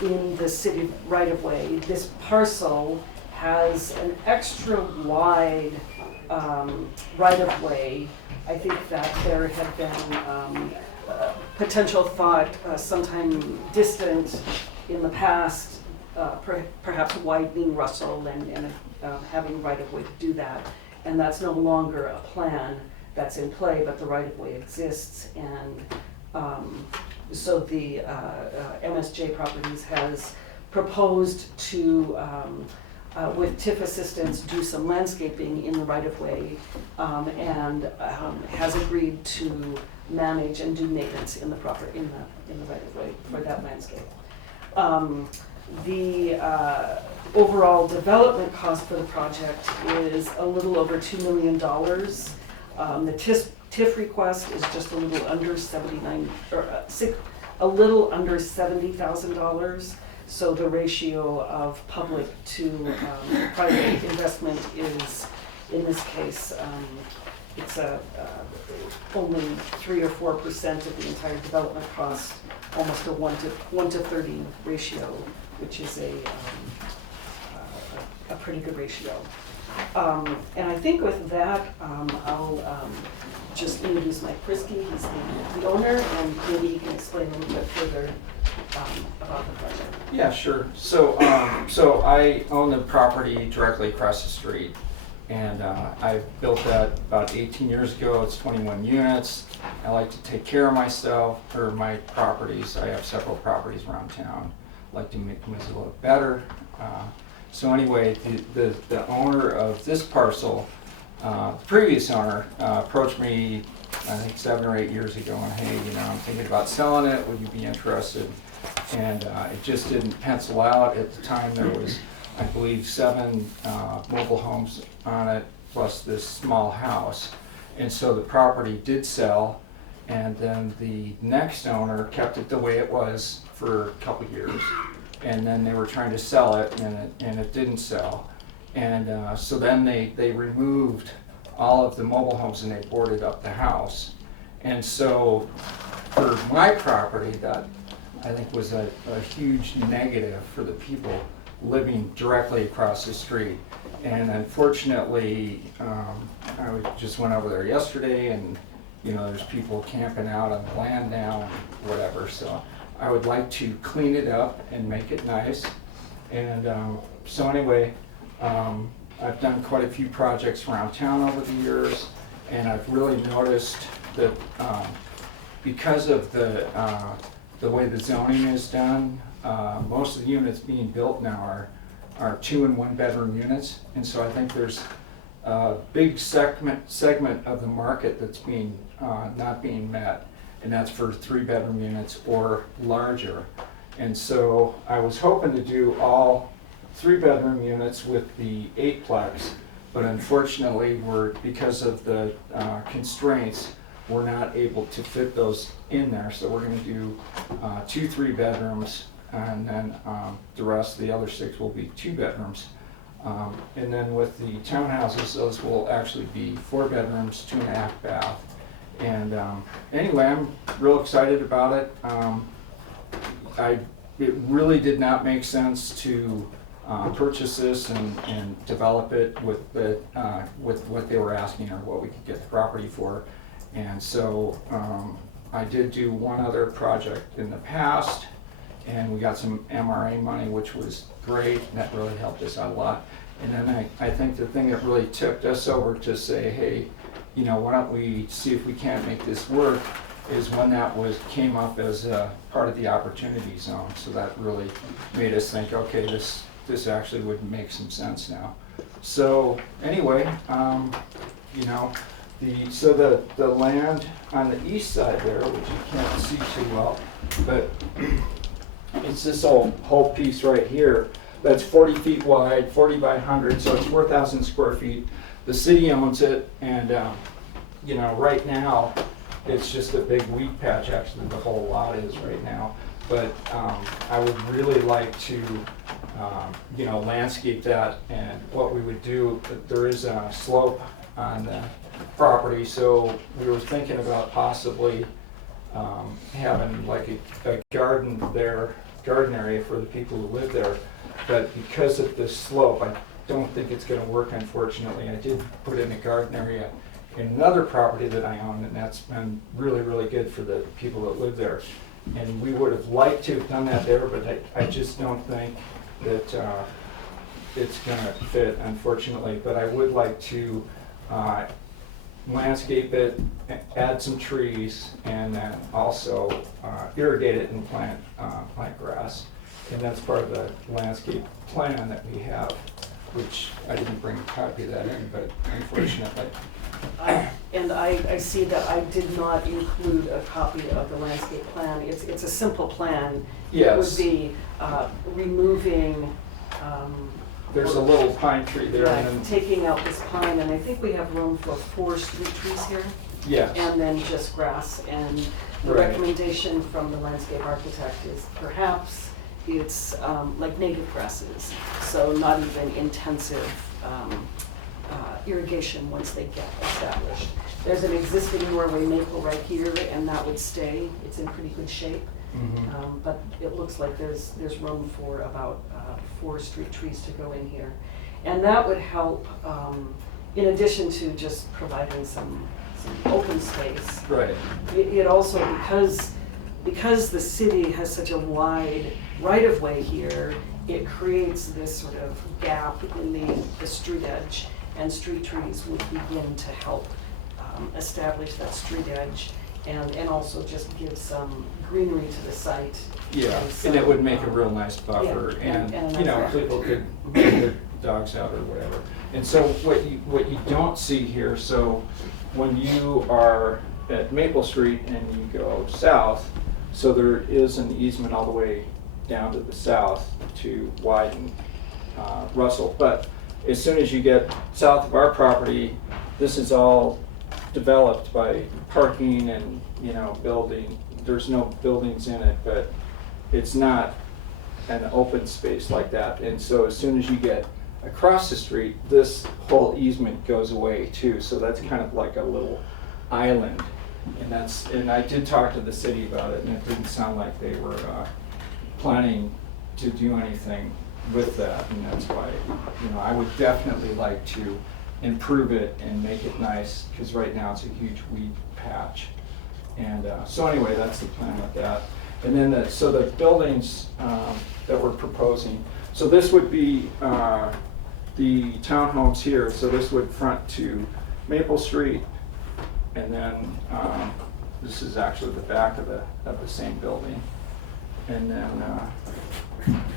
in the city right-of-way. This parcel has an extra wide right-of-way. I think that there had been potential thought sometime distant in the past perhaps widening Russell and having right-of-way to do that. And that's no longer a plan that's in play, but the right-of-way exists. And so the MSJ Properties has proposed to, with TIF assistance, do some landscaping in the right-of-way, and has agreed to manage and do maintenance in the right-of-way for that landscape. The overall development cost for the project is a little over $2 million. The TIF request is just a little under $70,000. So the ratio of public to private investment is, in this case, it's only 3 or 4% of the entire development cost, almost a 1 to 30 ratio, which is a pretty good ratio. And I think with that, I'll just introduce Mike Prisky. He's the owner, and maybe he can explain a little bit further about the project. Yeah, sure. So, so I own the property directly across the street, and I built that about 18 years ago. It's 21 units. I like to take care of myself, or my properties. I have several properties around town. I like to make Missoula better. So anyway, the owner of this parcel, the previous owner, approached me, I think 7 or 8 years ago, and hey, I'm thinking about selling it. Would you be interested? And it just didn't pencil out. At the time, there was, I believe, 7 mobile homes on it, plus this small house. And so the property did sell, and then the next owner kept it the way it was for a couple years. And then they were trying to sell it, and it didn't sell. And so then they removed all of the mobile homes and they boarded up the house. And so for my property, that I think was a huge negative for the people living directly across the street. And unfortunately, I just went over there yesterday, and there's people camping out on the land now and whatever. So I would like to clean it up and make it nice. And so anyway, I've done quite a few projects around town over the years, and I've really noticed that because of the way the zoning is done, most of the units being built now are 2 and 1 bedroom units. And so I think there's a big segment of the market that's not being met, and that's for 3 bedroom units or larger. And so I was hoping to do all 3 bedroom units with the 8-plex, but unfortunately because of the constraints, we're not able to fit those in there. So we're going to do 2 3 bedrooms, and then the rest of the other 6 will be 2 bedrooms. And then with the townhouses, those will actually be 4 bedrooms, 2.5 bath. And anyway, I'm real excited about it. It really did not make sense to purchase this and develop it with what they were asking or what we could get the property for. And so I did do one other project in the past, and we got some MRA money, which was great, and that really helped us out a lot. And then I think the thing that really tipped us over to say, hey, why don't we see if we can't make this work, is when that came up as a part of the opportunity zone. So that really made us think, okay, this actually would make some sense now. So anyway, the land on the east side there, which you can't see too well, but it's this whole piece right here that's 40 feet wide, 40 by 100, so it's 4,000 square feet. The city owns it, and right now it's just a big weed patch. Actually, the whole lot is right now. But I would really like to, landscape that. And what we would do, there is a slope on the property, so we were thinking about possibly having like a garden area for the people who live there. But because of the slope, I don't think it's going to work, unfortunately. I did put in a garden area in another property that I own, and that's been really, really good for the people that live there. And we would have liked to have done that there, but I just don't think that it's gonna fit, unfortunately, but I would like to landscape it, add some trees, and then also irrigate it and plant grass. And that's part of the landscape plan that we have, which I didn't bring a copy of that in, but unfortunately. And I see that I did not include a copy of the landscape plan. It's a simple plan. Yes. It would be removing, There's a little pine tree there, right, and then, taking out this pine, and I think we have room for 4 street trees here, yes, and then just grass. And the Right. recommendation from the landscape architect is perhaps it's like native grasses, so not even intensive irrigation once they get established. There's an existing Norway maple right here, and that would stay. It's in pretty good shape. But it looks like there's room for about 4 street trees to go in here. And that would help, in addition to just providing some open space. right, It also, because the city has such a wide right-of-way here, it creates this sort of gap in the street edge, and street trees would begin to help establish that street edge, and also just give some greenery to the site. yeah, some, and it would make a real nice buffer, yeah, and a you nice know, buffer. people could get their dogs out or whatever. And so what you don't see here, so when you are at Maple Street and you go south, so there is an easement all the way down to the south to widen Russell. But as soon as you get south of our property, this is all developed by parking and, you know, building. There's no buildings in it, but it's not an open space like that. And so as soon as you get across the street, this whole easement goes away too. So that's kind of like a little island. And I did talk to the city about it, and it didn't sound like they were planning to do anything with that. And that's why, you know, I would definitely like to improve it and make it nice, because right now it's a huge weed patch. And so anyway, that's the plan with that. And then so the buildings that we're proposing, so this would be the townhomes here. So this would front to Maple Street, and then this is actually the back of the same building. And then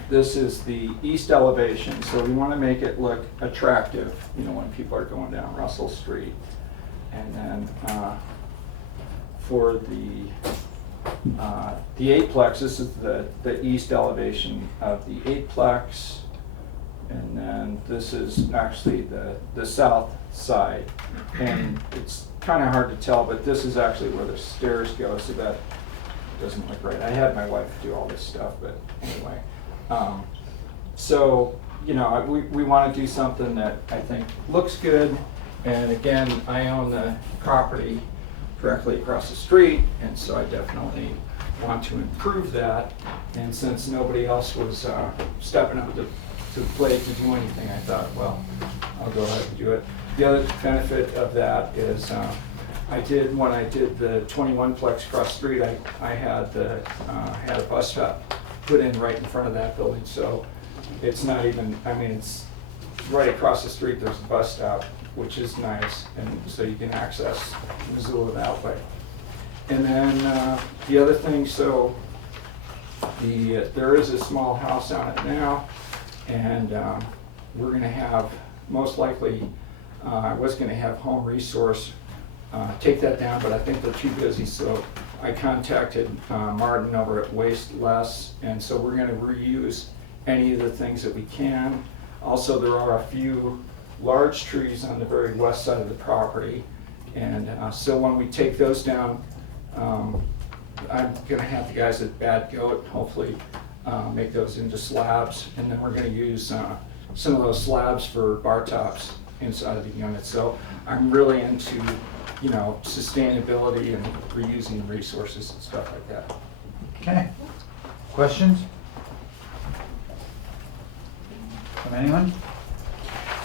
this is the east elevation, so we want to make it look attractive, you know, when people are going down Russell Street. And then for the eightplex, this is the east elevation of the eightplex. And then this is actually the south side. And it's kind of hard to tell, but this is actually where the stairs go, so that doesn't look right. I had my wife do all this stuff, but anyway. So, you know, we want to do something that I think looks good. And again, I own the property directly across the street, and so I definitely want to improve that. And since nobody else was stepping up to the plate to do anything, I thought, well, I'll go ahead and do it. The other benefit of that is when I did the 21-plex across the street, I had a bus stop put in right in front of that building. So it's not even, I mean, it's right across the street, there's a bus stop, which is nice. And so you can access Missoula that way. And then the other thing, so there is a small house on it now, and we're going to have, most likely, I was going to have Home Resource take that down, but I think they're too busy, so I contacted Martin over at Waste Less, and so we're going to reuse any of the things that we can. Also, there are a few large trees on the very west side of the property, and so when we take those down, I'm going to have the guys at Bad Goat hopefully make those into slabs, and then we're going to use some of those slabs for bar tops inside of the unit. So I'm really into, you know, sustainability and reusing resources and stuff like that. Okay. Questions? From anyone?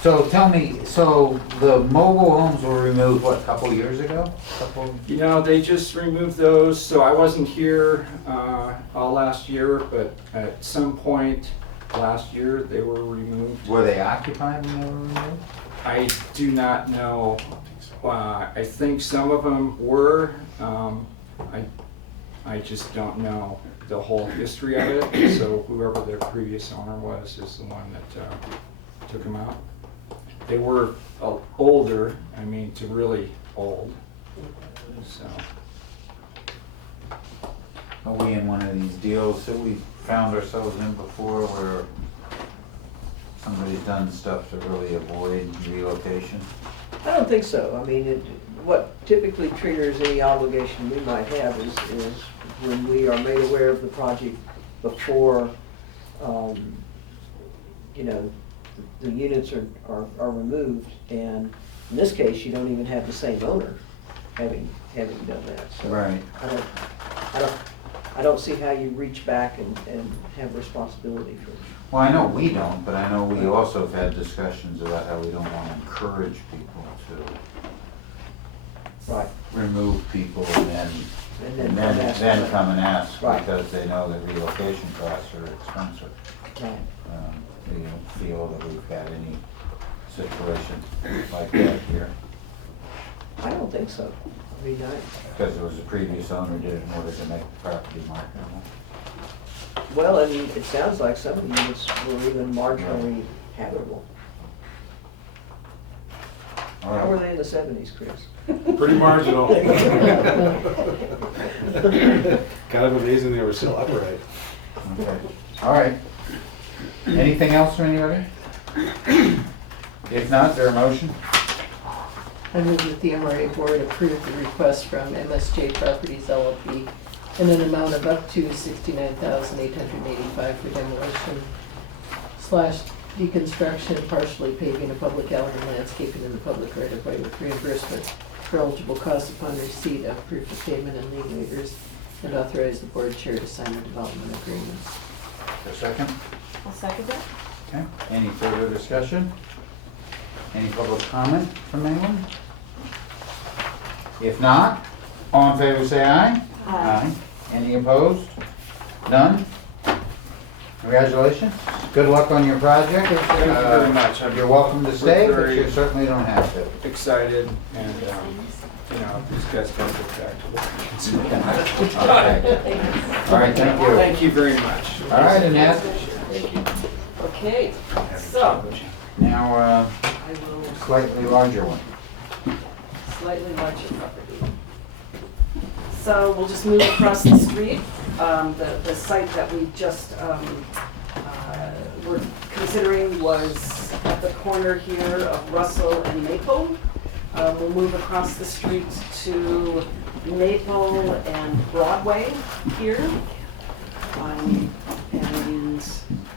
So tell me, so the mobile homes were removed, what, a couple years ago? You know, they just removed those, so I wasn't here all last year, but at some point last year, they were removed. Were they occupied when they were removed? I do not know. I think some of them were. I just don't know the whole history of it. So whoever their previous owner was is the one that took them out. They were older. I mean, to really old. So. Are we in one of these deals that we found ourselves in before where somebody's done stuff to really avoid relocation? I don't think so. I mean, what typically triggers any obligation we might have is when we are made aware of the project before, you know, the units are removed, and in this case, you don't even have the same owner having done that. So Right. I don't see how you reach back and have responsibility for it. Well, I know we don't, but I know we also have had discussions about how we don't want to encourage people to Right. remove people and then come and ask Right. because they know that relocation costs are expensive. Right. We don't feel that we've got any situation like that here. I don't think so. I mean, Because it was a previous owner did it in order to make the property marketable. well, I mean, it sounds like some of the units were even marginally habitable. All How were right. they in the 70s, Chris? Pretty marginal. Kind of amazing they were still upright. Okay. All right. Anything else from anybody? If not, is there a motion? I move that the MRA board approve the request from MSJ Properties LLP in an amount of up to $69,885 for demolition / deconstruction, partially paving a public alley and landscaping in the public right of way with reimbursement for eligible costs upon receipt of proof of payment and lien waivers, and authorize the board chair to sign the development agreements. A second? I'll second that. Okay. Any further discussion? Any public comment from anyone? If not, all in favor say aye. Aye. Any opposed? None? Congratulations. Good luck on your project. Thank you very much. You're welcome to stay, but very- you certainly don't have to. Excited, and, you know, these guys gotta get back to work. Okay. All right, thank you. Thank you very much. All right, Annette. Okay, so Now, I will slightly larger one. slightly larger property. So we'll just move across the street. The site that we just were considering was at the corner here of Russell and Maple. We'll move across the street to Maple and Broadway here. And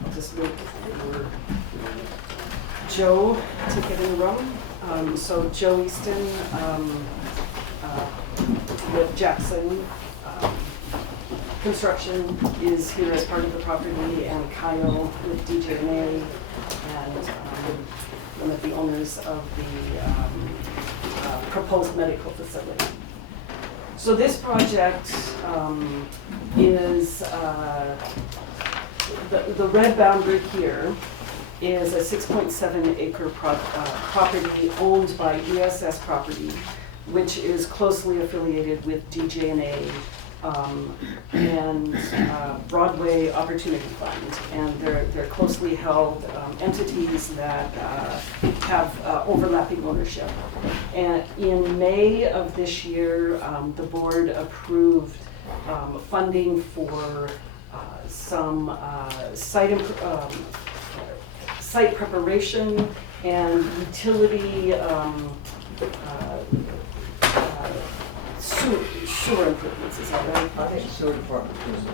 I'll just look for Joe to get in the room. So Joe Easton with Jackson Construction is here as part of the property, and Kyle with DJ&A, and one of the owners of the proposed medical facility. So this project is, the red boundary here is a 6.7 acre property owned by ESS Property, which is closely affiliated with DJ&A and Broadway Opportunity Fund. And they're closely held entities that have overlapping ownership. And in May of this year, the board approved funding for some site preparation and utility sewer improvements, is that right? I think the sewer department does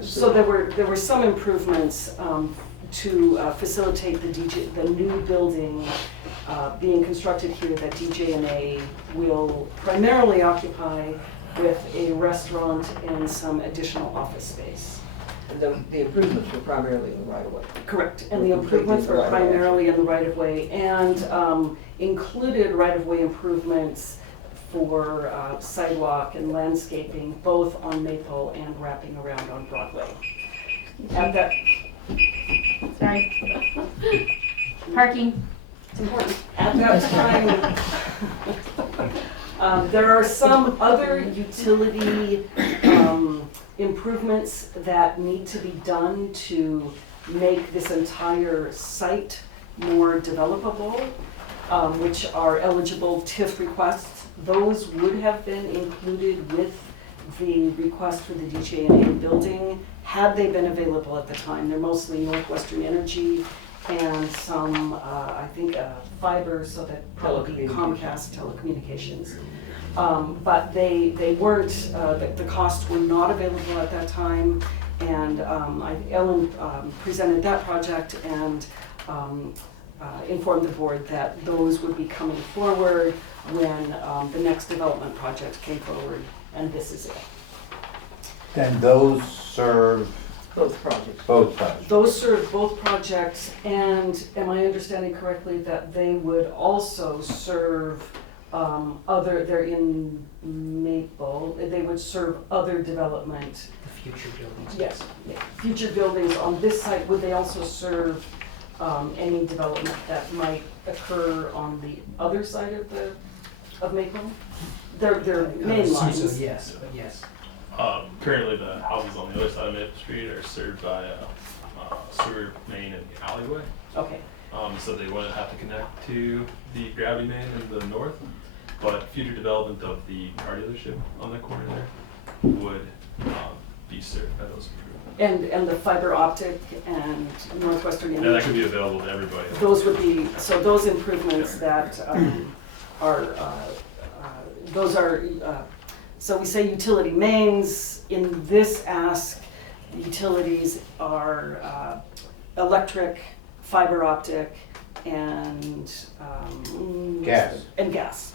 this. So there were some improvements to facilitate the new building being constructed here that DJ&A will primarily occupy, with a restaurant and some additional office space. And the improvements were primarily in the right of way. Correct, and the improvements were primarily in the right-of-way, and included right-of-way improvements for sidewalk and landscaping, both on Maple and wrapping around on Broadway. At that, Sorry. Parking, it's important. at that time, there are some other utility improvements that need to be done to make this entire site more developable, which are eligible TIF requests. Those would have been included with the request for the DJA building, had they been available at the time. They're mostly Northwestern Energy and some, I think, fiber, so that probably Comcast telecommunications. But they weren't, the costs were not available at that time. And Ellen presented that project and informed the board that those would be coming forward when the next development project came forward, and this is it. Then those serve Both projects. both projects. Those serve both projects, and am I understanding correctly that they would also serve they're in Maple, they would serve other development? The future buildings. Yes, future buildings on this site, would they also serve any development that might occur on the other side of Maple? They're main lines. So yes, but yes. Currently, the houses on the other side of Maple Street are served by a sewer main and alleyway. Okay, So they wouldn't have to connect to the gravity main in the north, but future development of the car dealership on the corner there would be served by those improvements. and the fiber optic and Northwestern Energy? And that could be available to everybody. Those would be, so those improvements that are, those are, so we say utility mains. In this ask, utilities are electric, fiber optic, and Gas. And gas.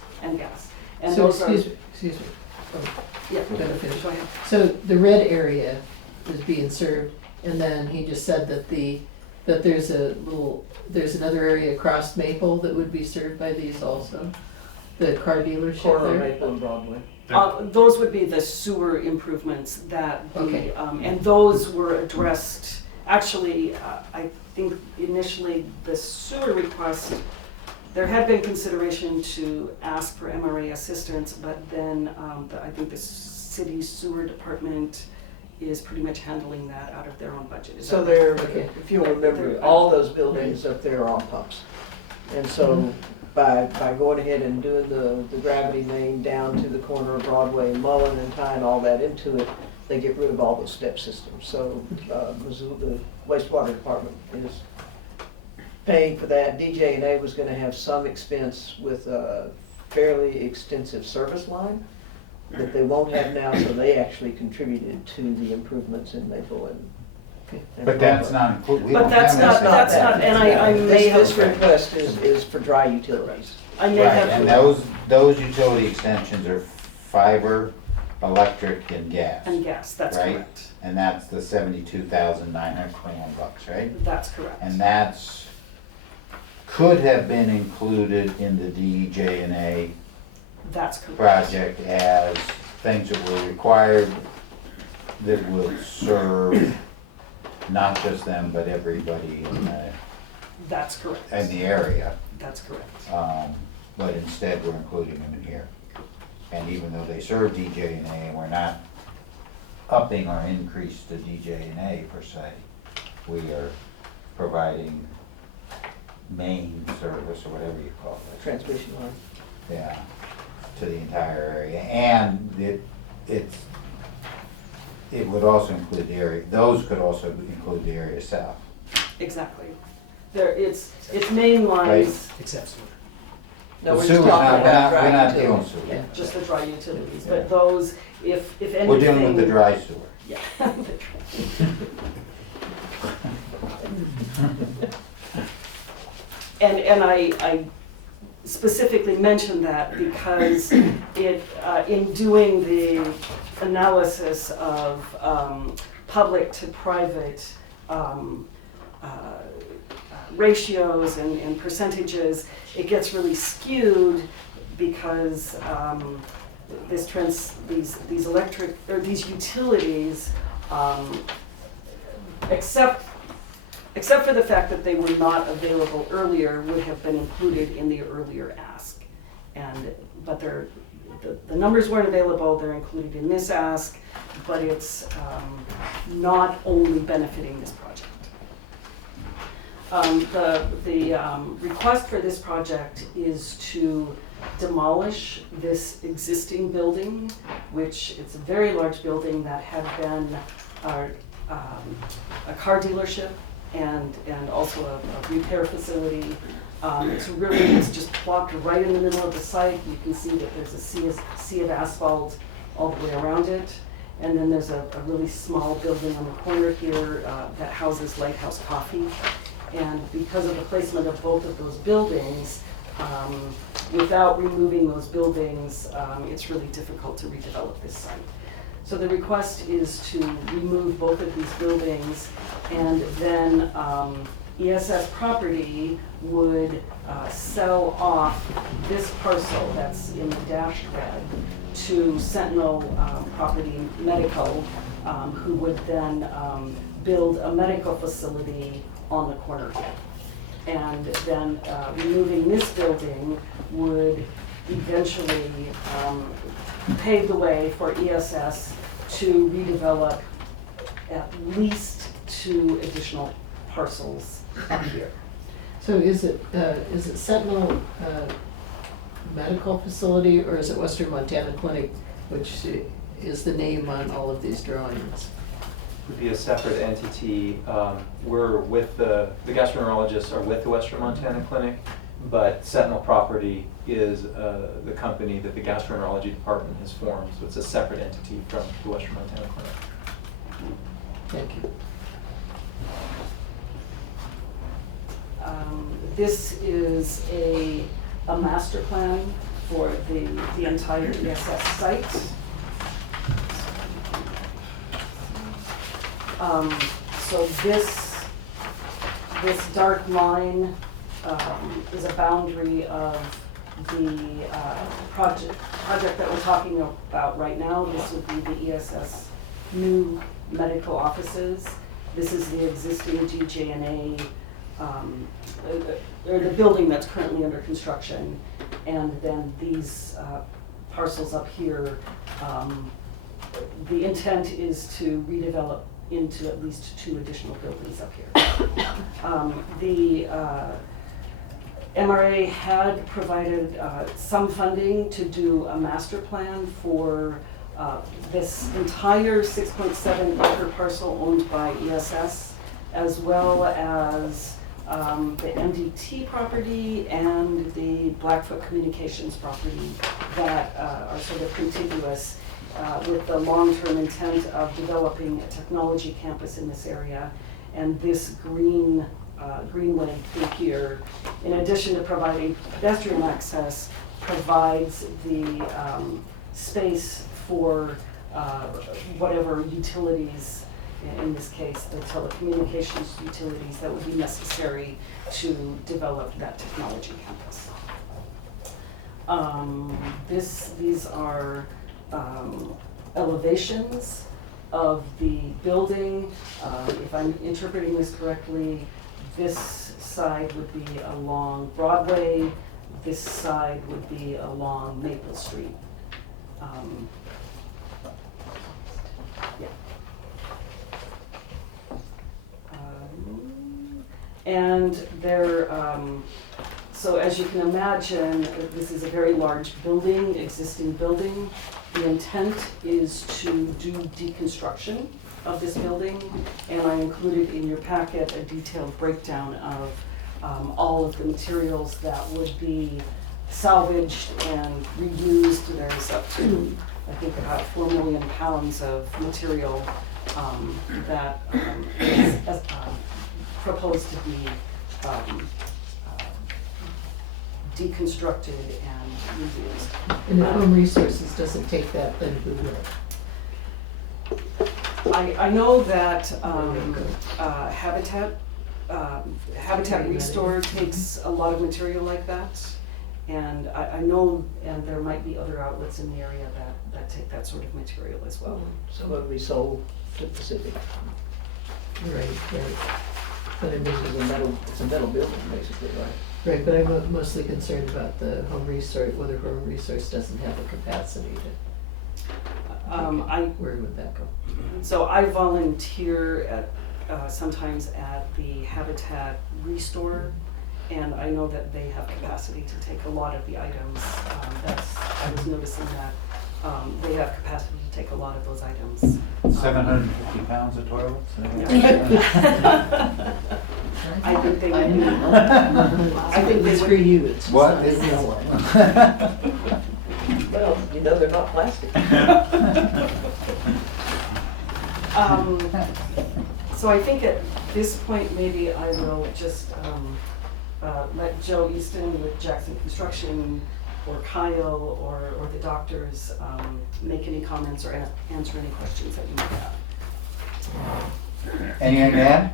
And So, those are, excuse me. Oh, yeah, Go ahead. go ahead. So the red area is being served, and then he just said that there's another area across Maple that would be served by these also? The car dealership Corner of there? Maple and Broadway. Those would be the sewer improvements that Okay. and those were addressed, actually, I think initially the sewer request, there had been consideration to ask for MRA assistance, but then I think the city sewer department is pretty much handling that out of their own budget. Is So that right? they're, Okay. if you'll remember, all those buildings up there are on pumps. And so by going ahead and doing the gravity main down to the corner of Broadway and Mullen and tying all that into it, they get rid of all those step systems. So Missoula, the wastewater department is paying for that. DJ&A was gonna have some expense with a fairly extensive service line that they won't have now, so they actually contributed to the improvements in Maple and But that's not included, we But don't that's have not, that. that's not, and I may have. This request is for dry utilities. I may Right, have. and those utility extensions are fiber, electric, and gas. And gas, that's Right. correct. And that's the $72,921, right? That's correct. And that's, could have been included in the DJ&A That's correct. project as things that were required that would serve not just them, but everybody That's correct. in the area. That's correct. But instead, we're including them in here. And even though they serve DJ&A, and we're not upping or increase the DJ&A per se, we are providing main service, or whatever you call it. Transmission line. Yeah, to the entire area. And it would also include the area, those could also include the area south. Exactly. It's main lines, Except sewer. No, The we're sewer's just talking not- about we're dry not dealing utilities. sewer. Yeah. just the dry utilities, but those, if anything. We're dealing with the dry sewer. Yeah. And I specifically mentioned that because it, in doing the analysis of public to private ratios and percentages, it gets really skewed because these electric, or these utilities except for the fact that they were not available earlier, would have been included in the earlier ask. But the numbers weren't available, they're included in this ask, but it's not only benefiting this project. The request for this project is to demolish this existing building, which it's a very large building that had been a car dealership and also a repair facility. It's just plopped right in the middle of the site. You can see that there's a sea of asphalt all the way around it. And then there's a really small building on the corner here that houses Lighthouse Coffee. And because of the placement of both of those buildings, without removing those buildings, it's really difficult to redevelop this site. So the request is to remove both of these buildings, and then ESS Property would sell off this parcel that's in the dashed red to Sentinel Property Medical, who would then build a medical facility on the corner here. And then removing this building would eventually pave the way for ESS to redevelop at least 2 additional parcels up here. So is it Sentinel Medical Facility, or is it Western Montana Clinic, which is the name on all of these drawings? Would be a separate entity. We're with the gastroenterologists are with the Western Montana Clinic, but Sentinel Property is the company that the gastroenterology department has formed, so it's a separate entity from the Western Montana Clinic. Thank you. This is a master plan for the entire ESS site. So this dark line is a boundary of the project that we're talking about right now. This would be the ESS new medical offices. This is the existing GJ&A, or the building that's currently under construction. And then these parcels up here, the intent is to redevelop into at least 2 additional buildings up here. The MRA had provided some funding to do a master plan for this entire 6.7 acre parcel owned by ESS, as well as the MDT property and the Blackfoot Communications property that are sort of contiguous with the long-term intent of developing a technology campus in this area. And this greenway through here, in addition to providing pedestrian access, provides the space for whatever utilities, in this case the telecommunications utilities, that would be necessary to develop that technology campus. These are elevations of the building. If I'm interpreting this correctly, this side would be along Broadway, this side would be along Maple Street. Yeah. And there, so as you can imagine, this is a very large building, existing building. The intent is to do deconstruction of this building, and I included in your packet a detailed breakdown of all of the materials that would be salvaged and reused. There's up to, I think, about 4 million pounds of material that is proposed to be deconstructed and reused. And if Home Resources doesn't take that, then who will? I know that Habitat Restore takes a lot of material like that, and I know, and there might be other outlets in the area that take that sort of material as well. So it would be sold to Pacific. Right, right. But I mean, It's a metal building, basically, right? right, but I'm mostly concerned about the home resource, whether home resource doesn't have the capacity to, where would that go? So I volunteer at, sometimes at the Habitat Restore, and I know that they have capacity to take a lot of the items. I was noticing that, they have capacity to take a lot of those items. 750 pounds of toilets? I think they would be. I think it's for you, it's just What not is for this? one. Well, you know they're not plastic. So I think at this point, maybe I will just let Joe Easton with Jackson Construction or Kyle or the doctors make any comments or answer any questions that you might have. Anything to add?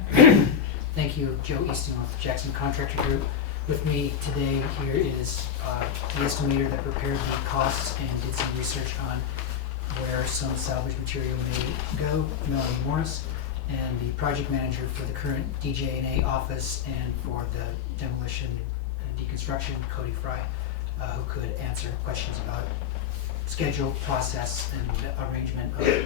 Thank you, Joe Easton with Jackson Contractor Group. With me today here is the estimator that prepared the costs and did some research on where some salvage material may go, Melanie Morris, and the project manager for the current DJ&A office and for the demolition and deconstruction, Cody Fry, who could answer questions about schedule, process, and arrangement of the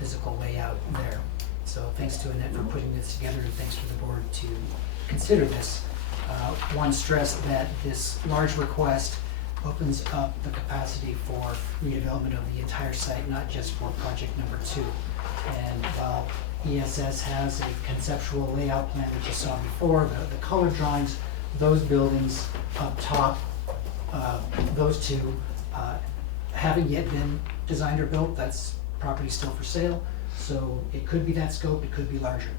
physical layout there. So thanks to Annette for putting this together, and thanks to the board to consider this. One stress that this large request opens up the capacity for redevelopment of the entire site, not just for project number 2. And while ESS has a conceptual layout plan that you saw before, the color drawings, those buildings up top, those two haven't yet been designed or built. That's property still for sale. So it could be that scope, it could be larger.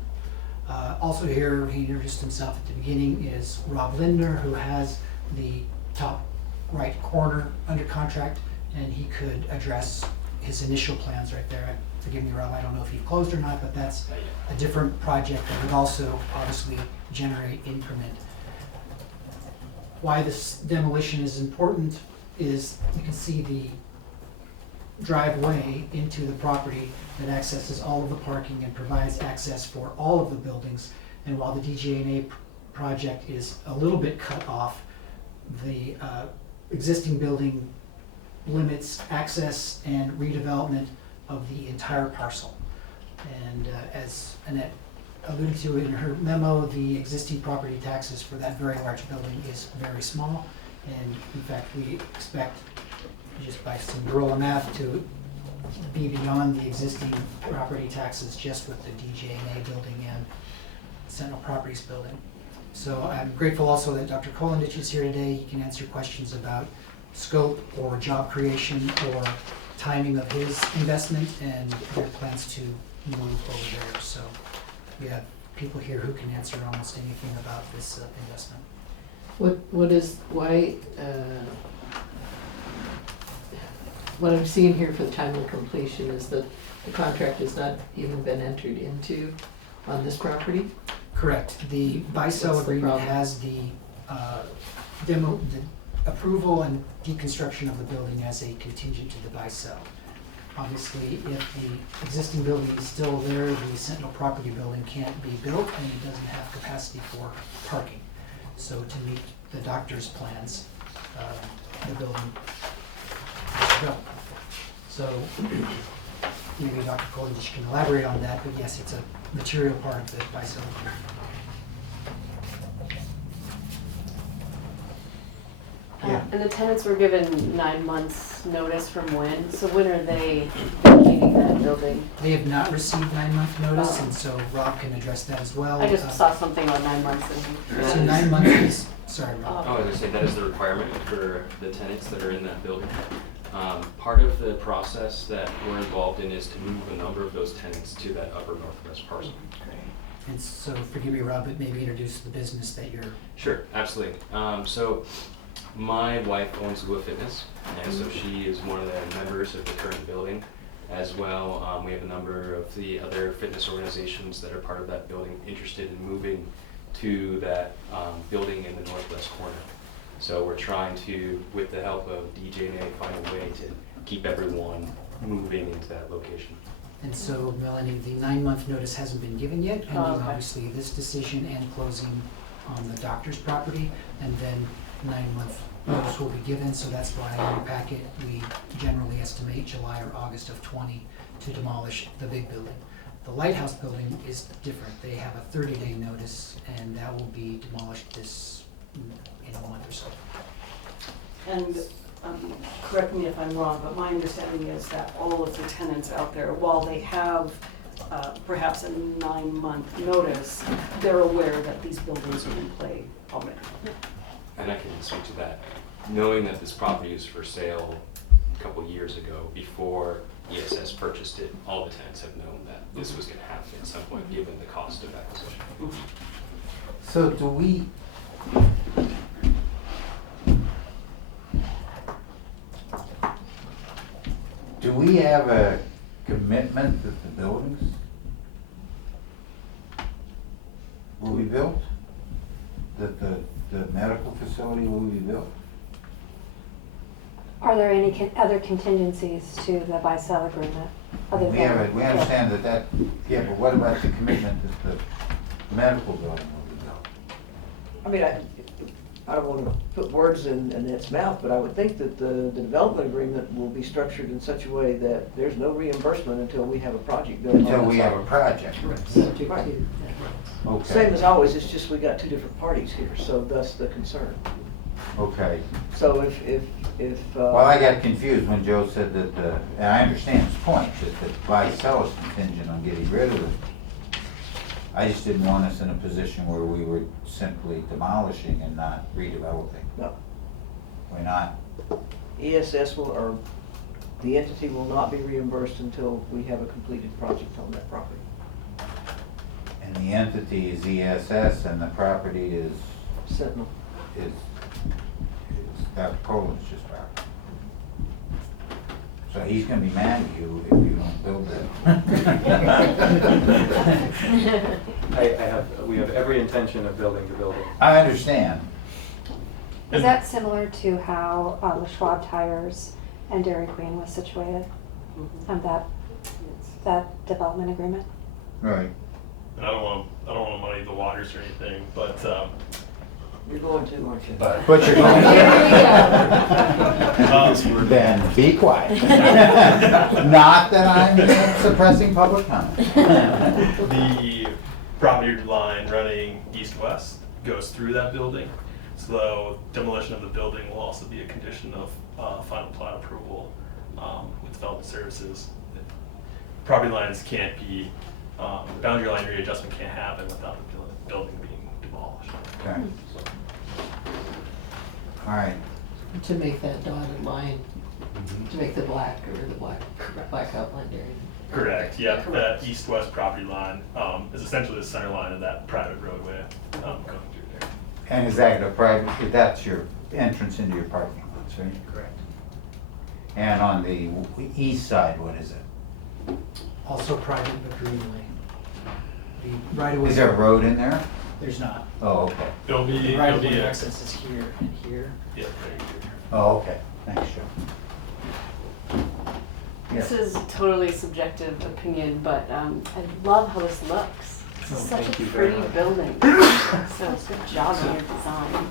Also here, he introduced himself at the beginning, is Rob Lindner, who has the top right corner under contract, and he could address his initial plans right there. Forgive me, Rob, I don't know if you've closed or not, but that's a different project that would also obviously generate increment. Why this demolition is important is you can see the driveway into the property that accesses all of the parking and provides access for all of the buildings. And while the DJ&A project is a little bit cut off, the existing building limits access and redevelopment of the entire parcel. And as Annette alluded to in her memo, the existing property taxes for that very large building is very small. And in fact, we expect, just by some guerrilla math, to be beyond the existing property taxes just with the DJ&A building and Sentinel Properties building. So I'm grateful also that Dr. Kolendich is here today. He can answer questions about scope or job creation or timing of his investment and their plans to move over there. So we have people here who can answer almost anything about this investment. What I'm seeing here for the time of completion is that the contract has not even been entered into on this property? Correct. The buy-sell What's the agreement problem? has the the approval and deconstruction of the building as a contingent to the buy-sell. Obviously, if the existing building is still there, the Sentinel property building can't be built and it doesn't have capacity for parking. So to meet the doctor's plans, the building has to go. So maybe Dr. Kolendich can elaborate on that, but yes, it's a material part of the buy-sell agreement. Yeah. And the tenants were given 9 months notice from when? So when are they vacating that building? They have not received 9-month notice, Oh. and so Rob can address that as well. I just saw something on 9 months and. So 9 months is, sorry, Rob. Oh, I was gonna say, that is the requirement for the tenants that are in that building. Part of the process that we're involved in is to move a number of those tenants to that upper northwest parcel. And so forgive me, Rob, but maybe introduce the business that you're. Sure, absolutely. So my wife owns Lua Fitness, and so she is one of the members of the current building as well. We have a number of the other fitness organizations that are part of that building interested in moving to that building in the northwest corner. So we're trying to, with the help of DJ&A, find a way to keep everyone moving into that location. And so, Melanie, the 9-month notice hasn't been given yet, pending Oh, okay. obviously this decision and closing on the doctor's property. And then 9-month notice will be given, so that's why in your packet, we generally estimate July or August of '20 to demolish the big building. The Lighthouse building is different. They have a 30-day notice, and that will be demolished in a month or so. And correct me if I'm wrong, but my understanding is that all of the tenants out there, while they have perhaps a 9-month notice, they're aware that these buildings are in play already. And I can speak to that. Knowing that this property was for sale a couple years ago, before ESS purchased it, all the tenants have known that this was going to happen at some point, given the cost of acquisition. So do we, have a commitment that the buildings will be built? That the medical facility will be built? Are there any other contingencies to the buy-sell agreement? Other We than- have we understand that, yeah, but what about the commitment that the medical building will be built? I mean, I don't want to put words in Annette's mouth, but I would think that the development agreement will be structured in such a way that there's no reimbursement until we have a project built. Until we have a project. Right. Okay. Same as always, it's just we got two different parties here, so thus the concern. Okay. So if Well, I got confused when Joe said that, and I understand his point, that the buy-sell is contingent on getting rid of it. I just didn't want us in a position where we were simply demolishing and not redeveloping. No. We're not. ESS will, or the entity will not be reimbursed until we have a completed project on that property. And the entity is ESS and the property is Sentinel. that Poland's just property. So he's gonna be mad at you if you don't build we have every intention of building the building. I understand. Is that similar to how the Schwab Tires and Dairy Queen was situated? And that development agreement? Right. And I don't want to muddy the waters or anything, but You're going to, aren't you? But you're going to. Then be quiet. Not that I'm suppressing public comment. the property line running east-west goes through that building. So demolition of the building will also be a condition of final plat approval with development services. Property lines can't be, the boundary line readjustment can't happen without the building being demolished. Okay. All right. To make that dotted line, to make the black or the black outline area. Correct, yeah, that east-west property line is essentially the center line of that private roadway going through there. And is that a private, that's your entrance into your parking lots, right? Correct. And on the east side, what is it? Also private but greenway. The right-of-way. Is there a road in there? There's not. Oh, okay. There'll be, The right-of-way access is here and here. Yeah, right here. Oh, okay. Thanks, Joe. This Yes. is totally subjective opinion, but I love how this looks. This is Oh, such thank a you very pretty much. building. So good job on your design.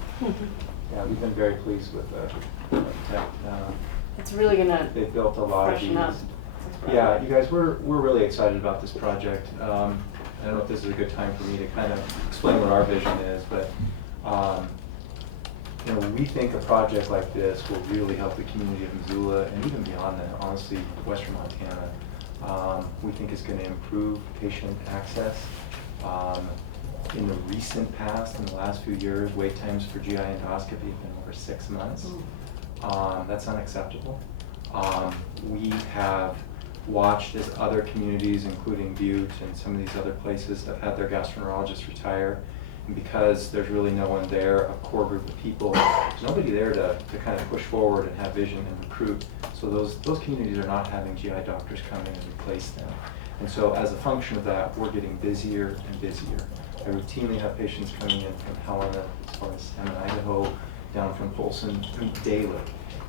Yeah, we've been very pleased with the architect. It's really gonna They've built a lot of freshen up. these. Yeah, you guys, we're really excited about this project. I don't know if this is a good time for me to kind of explain what our vision is, but we think a project like this will really help the community of Missoula and even beyond that, honestly, Western Montana. We think it's going to improve patient access. In the recent past, in the last few years, wait times for GI endoscopy have been over 6 months. That's unacceptable. We have watched as other communities, including Butte and some of these other places, have had their gastroenterologists retire. And because there's really no one there, a core group of people, there's nobody there to kind of push forward and have vision and recruit. So those communities are not having GI doctors come in and replace them. And so as a function of that, we're getting busier and busier. I routinely have patients coming in from Helena, as far as Salmon, Idaho, down from Polson meet daily.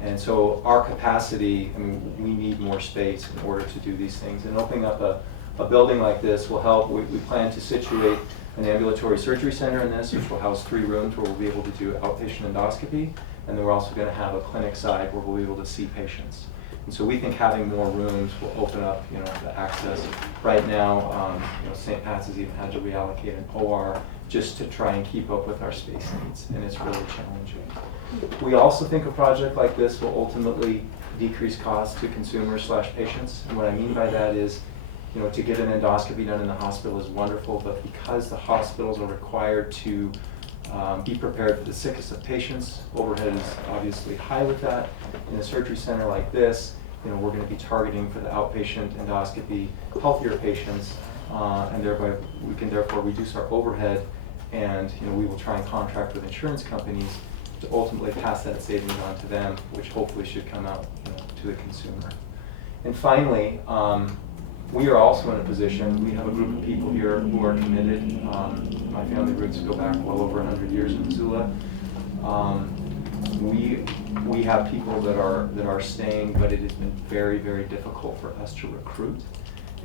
And so our capacity, I mean, we need more space in order to do these things. And opening up a building like this will help. We plan to situate an ambulatory surgery center in this, which will house 3 rooms where we'll be able to do outpatient endoscopy. And then we're also going to have a clinic side where we'll be able to see patients. And so we think having more rooms will open up, the access. Right now, St. Pat's has even had to reallocate an OR just to try and keep up with our space needs, and it's really challenging. We also think a project like this will ultimately decrease costs to consumers/patients. And what I mean by that is, to get an endoscopy done in the hospital is wonderful, but because the hospitals are required to be prepared for the sickest of patients, overhead is obviously high with that. In a surgery center like this, we're going to be targeting for the outpatient endoscopy healthier patients, and thereby we can therefore reduce our overhead, and we will try and contract with insurance companies to ultimately pass that savings on to them, which hopefully should come out to the consumer. And finally, we are also in a position, we have a group of people here who are committed. My family roots go back well over 100 years in Missoula. We have people that are staying, but it has been very, very difficult for us to recruit.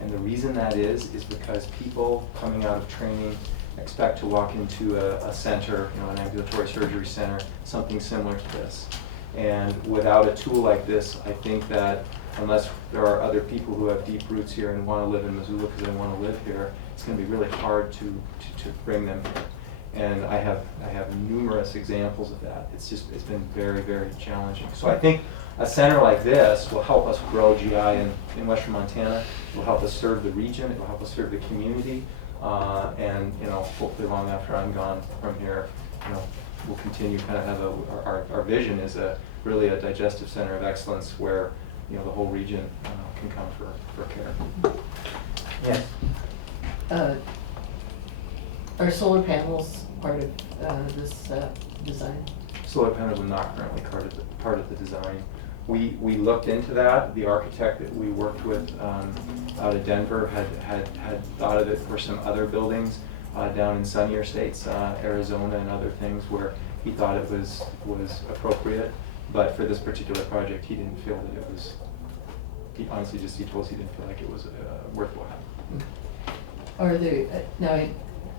And the reason that is because people coming out of training expect to walk into a center, an ambulatory surgery center, something similar to this. And without a tool like this, I think that unless there are other people who have deep roots here and want to live in Missoula because they want to live here, it's going to be really hard to bring them here. And I have numerous examples of that. It's been very, very challenging. So I think a center like this will help us grow GI in Western Montana. It will help us serve the region. It will help us serve the community. And hopefully long after I'm gone from here, we'll continue kind of have our vision is really a digestive center of excellence where the whole region can come for care. Yes. Are solar panels part of this design? Solar panels are not currently part of the design. We looked into that. The architect that we worked with out of Denver had thought of it for some other buildings down in sunnier states, Arizona and other things where he thought it was appropriate. But for this particular project, he didn't feel that it was. He honestly he told us he didn't feel like it was worthwhile. Are there now?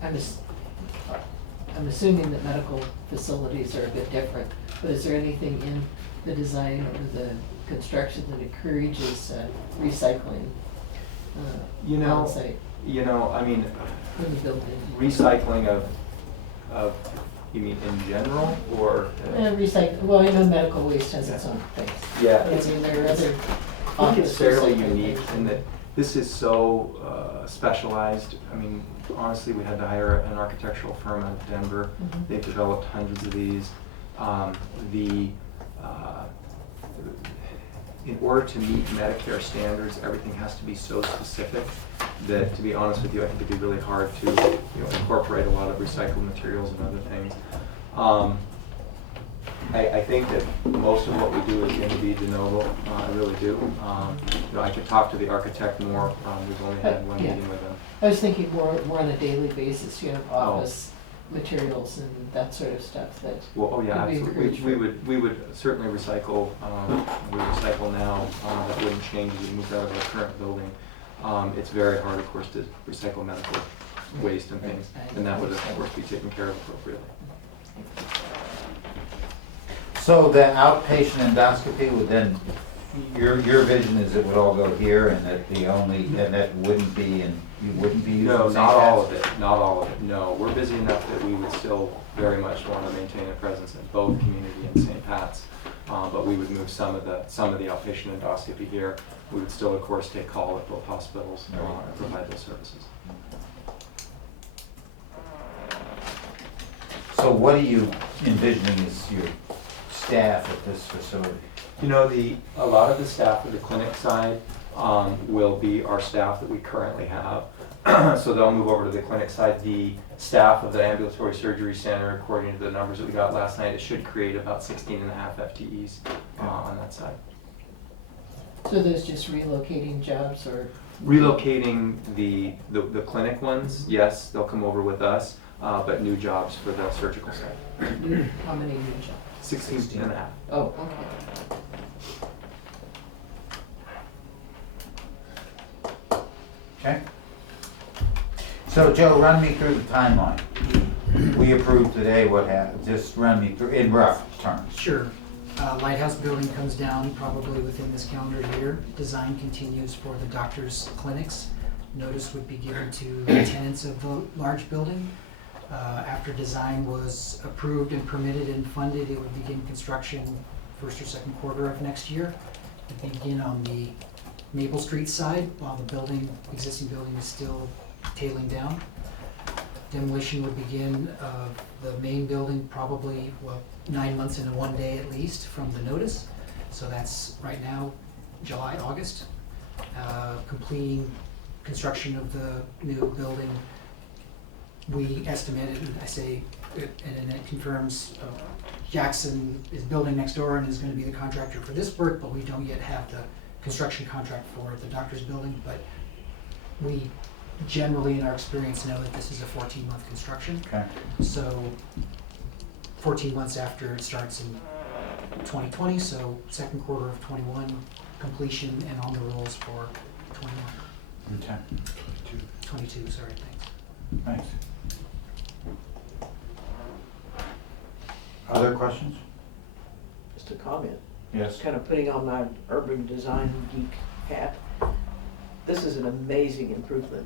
I'm assuming that medical facilities are a bit different, but is there anything in the design or the construction that encourages recycling on-site? I mean, in the building? Recycling of you mean in general or? Recycling. Well, I know medical waste has its own things. Yeah. But I mean, there are other. I think it's fairly unique in that this is so specialized. I mean, honestly, we had to hire an architectural firm out of Denver. Mm-hmm. They've developed hundreds of these. In order to meet Medicare standards, everything has to be so specific that, to be honest with you, I think it'd be really hard to incorporate a lot of recycled materials and other things. I think that most of what we do is going to be de novo. I really do. I could talk to the architect more. We've only had one meeting with them. I was thinking more on a daily basis. You have office materials and that sort of stuff that. Absolutely. We would certainly recycle. We recycle now. That wouldn't change as we moved out of our current building. It's very hard, of course, to recycle medical waste and things, and that would, of course, be taken care of appropriately. So the outpatient endoscopy would then, your vision is it would all go here, and that wouldn't be you wouldn't be using. No, not all of it. Not all of it. No, we're busy enough that we would still very much want to maintain a presence in both community and St. Pat's, but we would move some of the outpatient endoscopy here. We would still, of course, take call at both hospitals and provide those services. So what are you envisioning as your staff at this facility? A lot of the staff of the clinic side will be our staff that we currently have. So they'll move over to the clinic side. The staff of the ambulatory surgery center, according to the numbers that we got last night, it should create about 16.5 FTEs on that side. So those just relocating jobs or? Relocating the clinic ones, yes, they'll come over with us, but new jobs for the surgical side. How many new jobs? 16.5. Oh, okay. Okay. So Joe, run me through the timeline. We approved today what happened, just run me through in rough terms. Sure. Lighthouse building comes down probably within this calendar year. Design continues for the doctor's clinics. Notice would be given to the tenants of the large building. After design was approved and permitted and funded, it would begin construction first or second quarter of next year. It would begin on the Maple Street side while the existing building is still tailing down. Demolition would begin of the main building probably, 9 months into 1 day at least from the notice. So that's right now, July, August. Completing construction of the new building, we estimated, I say, and it confirms, Jackson is building next door and is gonna be the contractor for this work, but we don't yet have the construction contract for the doctor's building. But we generally, in our experience, know that this is a 14-month construction. Okay. So 14 months after it starts in 2020, so second quarter of 21 completion and on the rolls for 21. Okay. 22, sorry, thanks. Thanks. Other questions? Just a comment. Yes. Kind of putting on my urban design geek hat. This is an amazing improvement.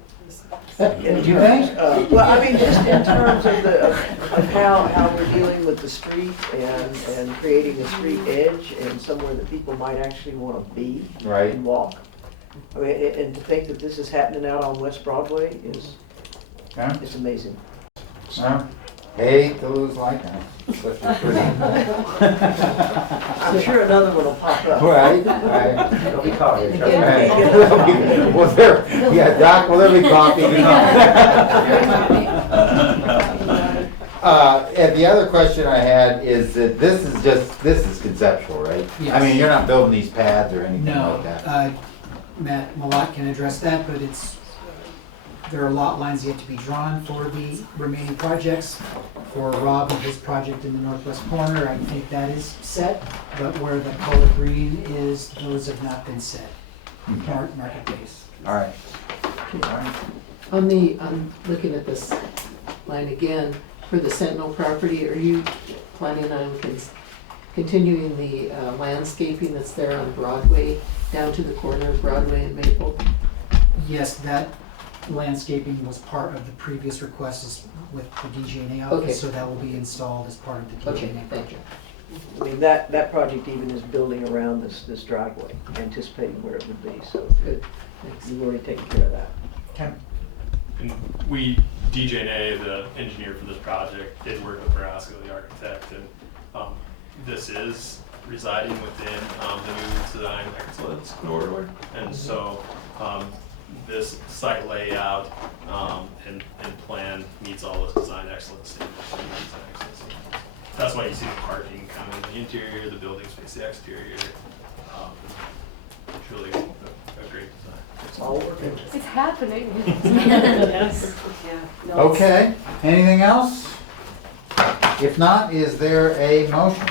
Do you think? Well, I mean, just in terms of how we're dealing with the street and creating a street edge and somewhere that people might actually want to be Right. and walk. I mean, and to think that this is happening out on West Broadway is, Yeah. it's amazing. Hate those like that. Such a pretty. I'm sure another one will pop up. Right. It'll be coffee. Again. Well, there, yeah, Doc, will there be coffee? And the other question I had is that this is conceptual, right? I Yes. mean, you're not building these pads or anything No, like that. Matt Malott can address that, but there are lot lines yet to be drawn for the remaining projects. For Rob and his project in the northwest corner, I think that is set, but where the color green is, those have not been set. Market base. All right. I'm looking at this line again, for the Sentinel property, are you planning on continuing the landscaping that's there on Broadway, down to the corner of Broadway and Maple? Yes, that landscaping was part of the previous requests with the DG&A office, Okay. so that will be installed as part of the Okay, DG&A thank you. project. I mean, that project even is building around this driveway, anticipating where it would be, so Good, thanks. we've already taken care of that. And we, DJ&A, the engineer for this project, did work with Brasco, the architect, and this is residing within the new design excellence corridor. And so this site layout and plan meets all those design excellence standards. That's why you see the parking kind of in the interior, the building space, the exterior. It's really a great design. It's all working. It's happening. Yes. Yeah. No, it's- Okay, anything else? If not, is there a motion?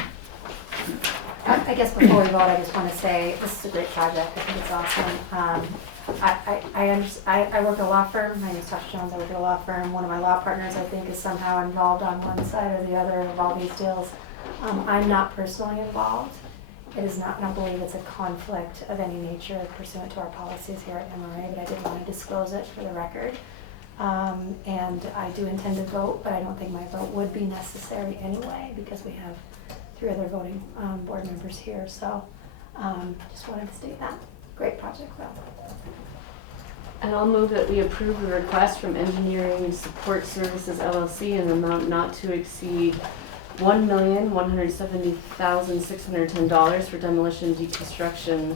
I guess before we vote, I just want to say, this is a great project, I think it's awesome. I work at a law firm, my name is Tasha Jones, I work at a law firm. One of my law partners, I think, is somehow involved on one side or the other of all these deals. I'm not personally involved. It is not, I don't believe it's a conflict of any nature pursuant to our policies here at MRA, but I did want to disclose it for the record. And I do intend to vote, but I don't think my vote would be necessary anyway, because we have 3 other voting board members here, so just wanted to state that. Great project though. And I'll move that we approve the request from Engineering Support Services LLC in an amount not to exceed $1,170,610 for demolition, deconstruction,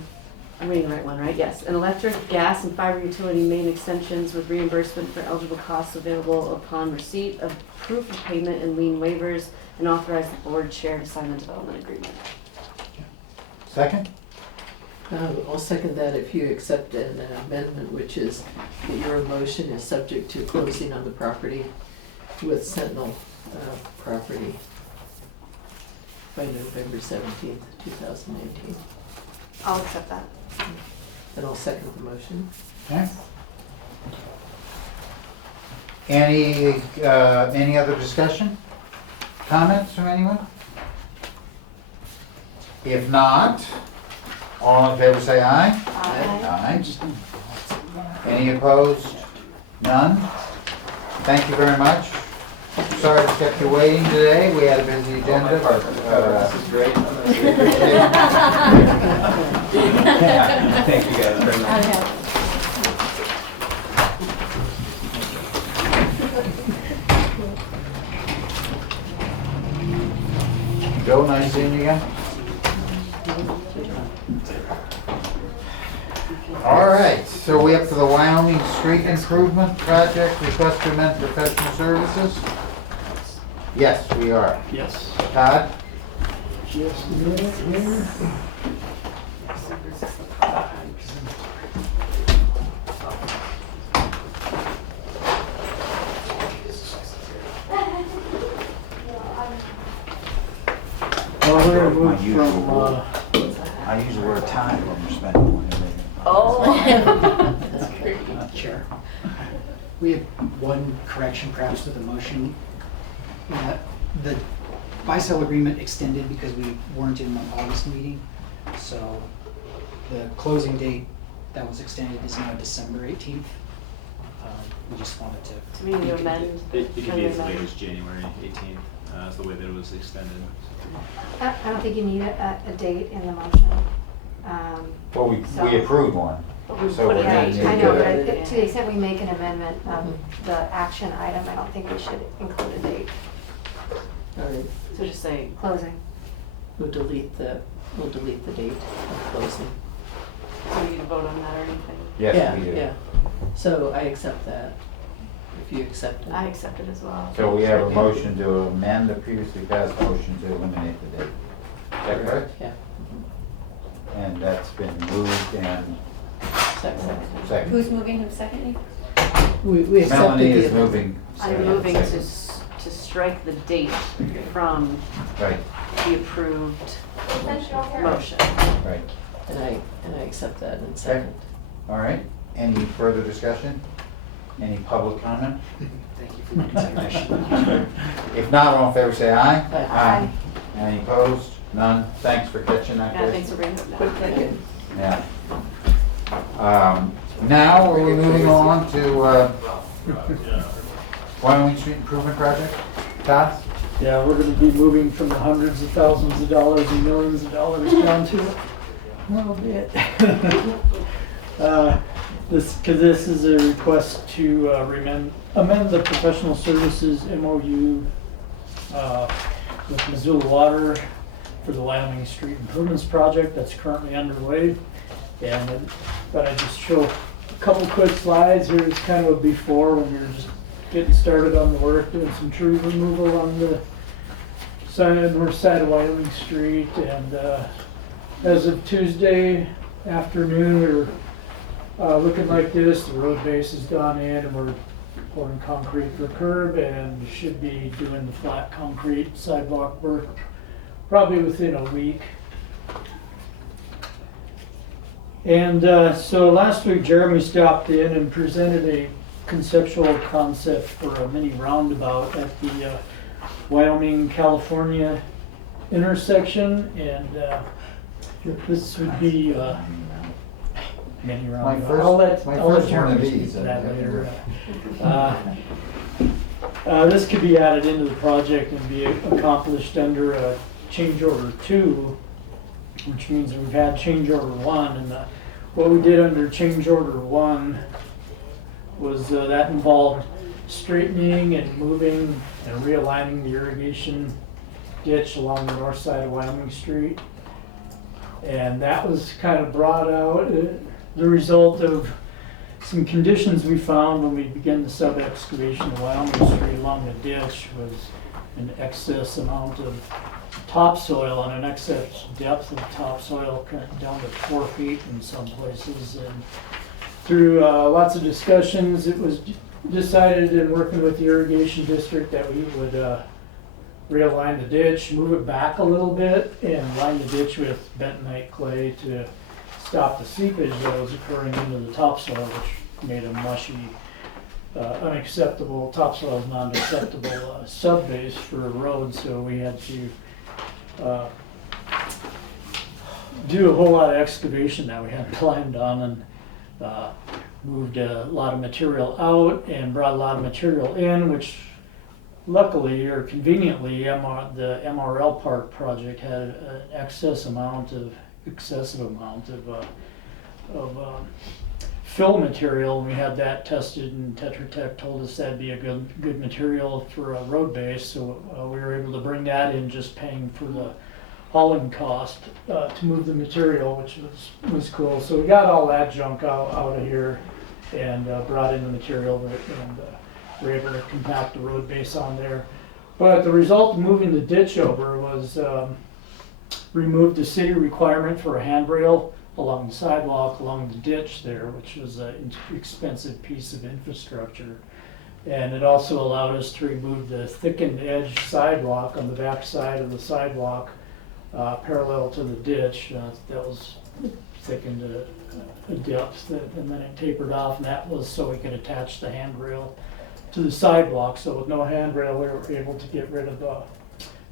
I'm reading the right one, right? Yes. And electric, gas, and fiber utility main extensions with reimbursement for eligible costs available upon receipt of proof of payment and lien waivers, and authorize the board chair to sign the development agreement. Second? I'll second that if you accept an amendment, which is that your motion is subject to closing on the property with Sentinel property by November 17th, 2018. I'll accept that. And I'll second the motion. Okay. Any other discussion? Comments from anyone? If not, all in favor say aye. Aye. Aye. Any opposed? None? Thank you very much. Sorry to keep you waiting today. We had a busy agenda, but This is great. Thank you guys very much. Joe, nice seeing you again. All right, so we up to the Wyoming Street Improvement Project, request to amend professional services? Yes, we are. Yes. Todd? Just a minute here. Well, we're gonna move from, I use the word time when we're spending money. Oh. That's great. Chair. We have one correction perhaps to the motion. The buy-sell agreement extended because we weren't in the August meeting. So the closing date that was extended is now December 18th. We just wanted to. Do we need to amend? It could Can be we as late amend? as January 18th, is the way that it was extended. I don't think you need a date in the motion. Well, So- we approved one. But we So put we're it gonna out. need I know, to- but to the extent we make an amendment of the action item, I don't think we should include a date. All right, So just say, Closing. we'll delete the date of closing. do we need to vote on that or anything? Yes, we do. Yeah, so I accept that, if you accept it. I accept it as well. So we have a motion to amend the previously passed motion to eliminate the date. Is that correct? Yeah. And that's been moved and seconded. Who's moving, who's seconding? We accepted Melanie the is moving. I'm moving to strike the date from Right, the approved motion. right. And I accept that and second. All right. Any further discussion? Any public comment? Thank you for your consideration. If not, all in favor say aye. Aye. Any opposed? None? Thanks for catching that. Yeah, Chris. thanks for bringing it Quick up. thinking. Yeah. Now, are we moving on to Wyoming Street Improvement Project? Todd? yeah, we're gonna be moving from the hundreds of thousands of dollars and millions of dollars down to a little bit. This is a request to amend the professional services MOU with Missoula Water for the Wyoming Street Improvements Project that's currently underway. But I just show a couple quick slides. Here's kind of a before when we were just getting started on the work, doing some tree removal on the north side of Wyoming Street. And as of Tuesday afternoon, we were looking like this. The road base has gone in and we're pouring concrete for curb and should be doing the flat concrete sidewalk work probably within a week. And so last week Jeremy stopped in and presented a conceptual concept for a mini roundabout at the Wyoming, California intersection. And this would be mini roundabout. I'll let Jeremy speak to that later. This could be added into the project and be accomplished under a change order 2, which means we've had change order 1, and what we did under change order 1 was that involved straightening and moving and realigning the irrigation ditch along the north side of Wyoming Street. And that was kind of brought out the result of some conditions we found when we began the sub-excavation of Wyoming Street along the ditch was an excess amount of topsoil and an excess depth of topsoil down to 4 feet in some places. And through lots of discussions, it was decided in working with the irrigation district that we would realign the ditch, move it back a little bit, and line the ditch with bentonite clay to stop the seepage that was occurring into the topsoil, which made a mushy, unacceptable, topsoil is non-acceptable sub-base for a road, so we had to do a whole lot of excavation that we had planned on, and moved a lot of material out and brought a lot of material in, which luckily or conveniently the MRL Park project had an excessive amount of fill material. We had that tested, and Tetra Tech told us that'd be a good material for a road base, so we were able to bring that in, just paying for the hauling cost to move the material, which was cool. So we got all that junk out of here and brought in the material, and we're able to compact the road base on there. But the result of moving the ditch over was removed the city requirement for a handrail along the sidewalk, along the ditch there, which was an expensive piece of infrastructure. And it also allowed us to remove the thickened edge sidewalk on the back side of the sidewalk parallel to the ditch. That was thickened to a depth, and then it tapered off, and that was so we could attach the handrail to the sidewalk. So with no handrail, we were able to get rid of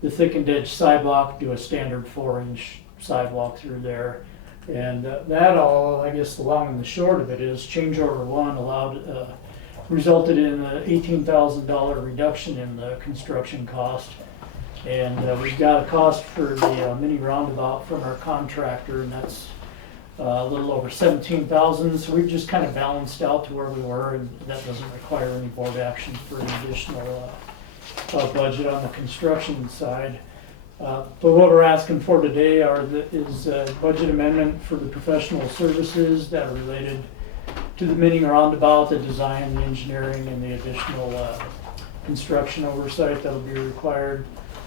the thickened edge sidewalk, do a standard 4-inch sidewalk through there. And that all, I guess the long and the short of it is, change order 1 resulted in an $18,000 reduction in the construction cost. And we've got a cost for the mini roundabout from our contractor, and that's a little over $17,000. So we've just kind of balanced out to where we were, and that doesn't require any board action for an additional budget on the construction side. But what we're asking for today is a budget amendment for the professional services that are related to the mini roundabout, the design, the engineering, and the additional construction oversight that'll be required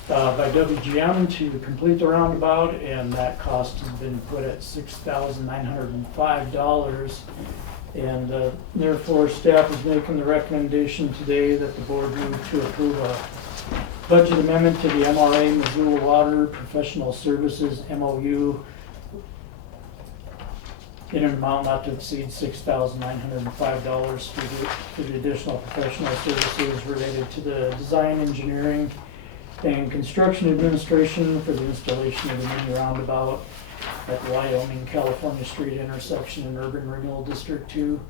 by WGM to complete the roundabout, and that cost has been put at $6,905. And therefore, staff is making the recommendation today that the board move to approve a budget amendment to the MRA Missoula Water Professional Services MOU in an amount not to exceed $6,905 for the additional professional services related to the design, engineering, and construction administration for the installation of the mini roundabout at Wyoming California Street intersection in Urban Renewal District 2.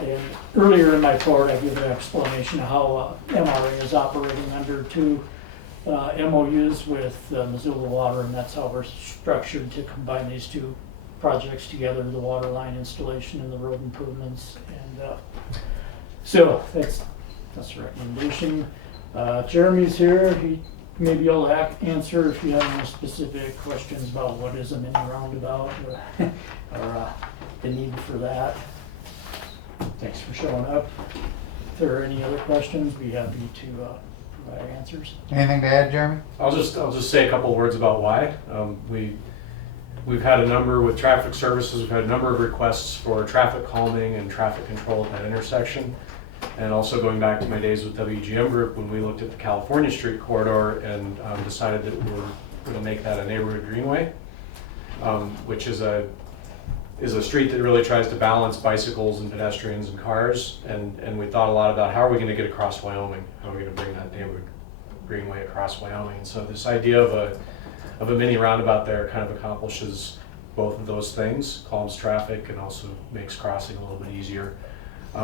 And earlier in my report, I give an explanation of how MRA is operating under 2 MOUs with Missoula Water, and that's how we're structured to combine these 2 projects together, the water line installation and the road improvements. And so that's the recommendation. Jeremy's here. He may be able to answer if you have any specific questions about what is a mini roundabout or the need for that. Thanks for showing up. If there are any other questions, be happy to provide answers. Anything to add, Jeremy? I'll just say a couple words about why. We've had a number with traffic services. We've had a number of requests for traffic calming and traffic control at that intersection. And also going back to my days with WGM Group, when we looked at the California Street corridor and decided that we were going to make that a neighborhood greenway, which is a street that really tries to balance bicycles and pedestrians and cars. And we thought a lot about how are we going to get across Wyoming? How are we going to bring that neighborhood greenway across Wyoming? And so this idea of a mini roundabout there kind of accomplishes both of those things, calms traffic and also makes crossing a little bit easier.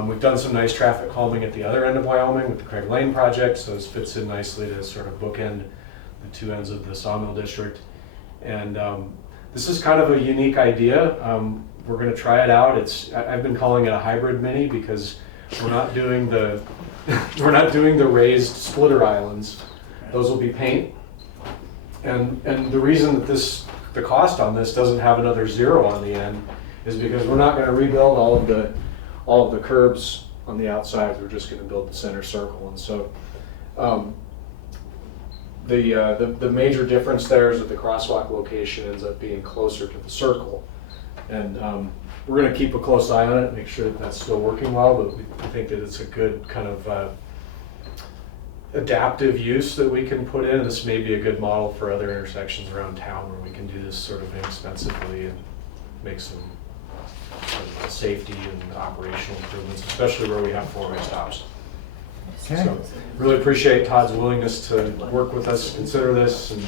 We've done some nice traffic calming at the other end of Wyoming with the Craig Lane project, so this fits in nicely to sort of bookend the 2 ends of the Sawmill District. And this is kind of a unique idea. We're going to try it out. I've been calling it a hybrid mini because we're not doing the raised splitter islands. Those will be paint. And the reason that the cost on this doesn't have another 0 on the end is because we're not going to rebuild all of the curbs on the outside. We're just going to build the center circle. And so the major difference there is that the crosswalk location ends up being closer to the circle. And we're going to keep a close eye on it, make sure that that's still working well, but we think that it's a good kind of adaptive use that we can put in. This may be a good model for other intersections around town where we can do this sort of inexpensively and make some safety and operational improvements, especially where we have four-way stops. Okay. So really appreciate Todd's willingness to work with us, consider this, and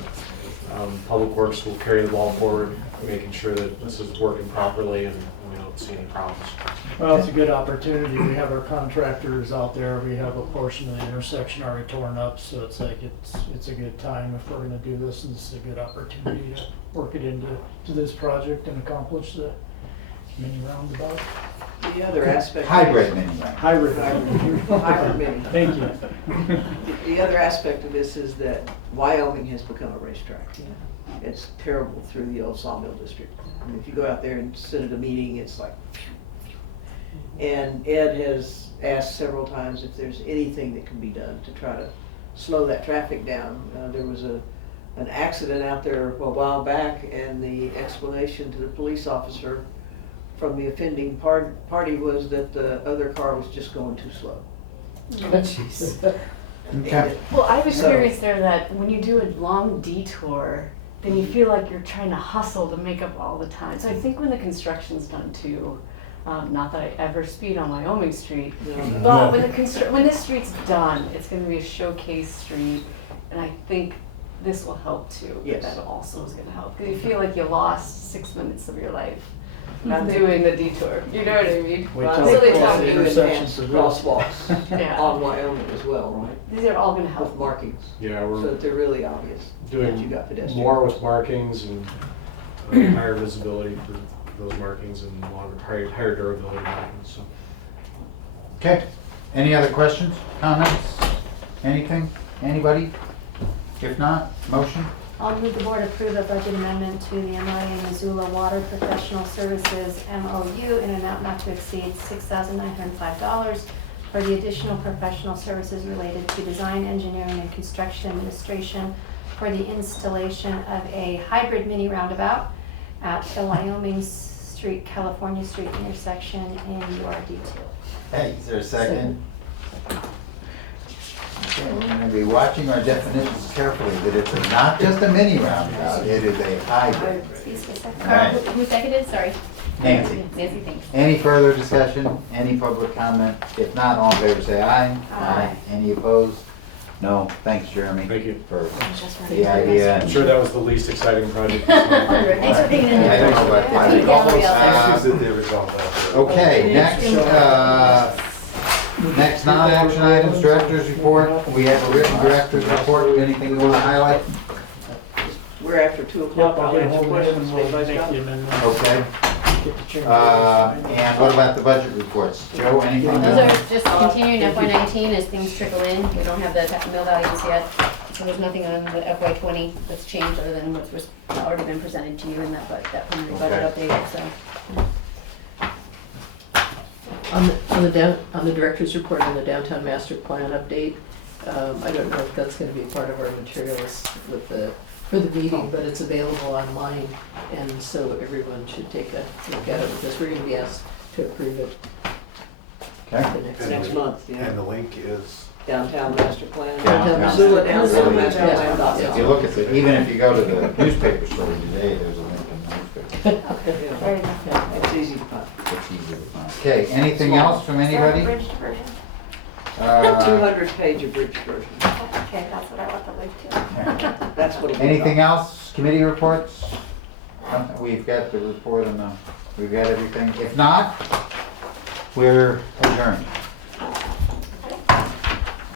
Public Works will carry the ball forward, making sure that this is working properly and we don't see any problems. Well, it's a good opportunity. We have our contractors out there. We have a portion of the intersection already torn up, so it's like it's a good time if we're gonna do this, and this is a good opportunity to work it into this project and accomplish the mini roundabout. The other aspect. Hybrid mini roundabout. Hybrid. Hybrid mini. Thank you. The other aspect of this is that Wyoming has become a racetrack. It's terrible through the old sawmill district. I mean, if you go out there and sit at a meeting, it's like, and Ed has asked several times if there's anything that can be done to try to slow that traffic down. There was an accident out there a while back, and the explanation to the police officer from the offending party was that the other car was just going too slow. Okay. Well, I've experienced there that when you do a long detour, then you feel like you're trying to hustle to make up all the time. So I think when the construction's done too, not that I ever speed on Wyoming Street, but when this street's done, it's going to be a showcase street, and I think this will help too. Yes. That also is going to help because you feel like you lost 6 minutes of your life not doing the detour. You know what I mean? Wait Well, till I we think they cross tell the me you intersection enhance for this. crosswalks Yeah. on Wyoming as well, right? These are all going to With help. markings, Yeah, so we're that they're really obvious that you doing got pedestrians. more with markings and higher visibility for those markings and higher durability markings, so. Okay. Any other questions, comments, anything? Anybody? If not, motion? I'll move the board approve a budget amendment to the MIA Missoula Water Professional Services MOU in an amount not to exceed $6,905 for the additional professional services related to design, engineering, and construction administration for the installation of a hybrid mini roundabout at the Wyoming Street, California Street intersection in URD2. Hey, is there a second? Okay, we're gonna be watching our definitions carefully, that it's not just a mini roundabout, it is a hybrid. Carl, who seconded? Sorry. Nancy. Nancy, thanks. Any further discussion? Any public comment? If not, all in favor say aye. Aye. Any opposed? No. Thanks, Jeremy. Thank you. For the idea. I'm sure that was the least exciting project. this time. Thanks for being in I don't know there. about I think everybody else is. Okay, next non-action items, director's report. We have a written director's report. Anything you want to highlight? We're after 2 Yep, o'clock, I'll I'll get answer hold of him questions and we'll made by make Scott. the amendment. Okay. Get the change. And what about the budget reports? Joe, anything? Those are just continuing FY19 as things trickle in. We don't have the mill values yet. So there's nothing on the FY20 that's changed other than what's already been presented to you in that preliminary budget update, so. On the director's report on the downtown master plan update, I don't know if that's gonna be part of our materials for the meeting, but it's available online, and so everyone should take a look at it, because we're gonna be asked to approve it Okay. the Next month, yeah. And the link is, Downtown master plan. Downtown Missoula master downtown plan. master Yeah. plan. If you look at the, even if you go to the newspaper story today, there's a link in the newspaper. Yeah, Very good. it's easy to find. It's easy to find. Okay, anything else from anybody? Bridge version? 200-page abridged version. Okay, that's what I want the link to. That's what it is. Anything else? Committee reports? We've got the report on we've got everything. If not, we're adjourned.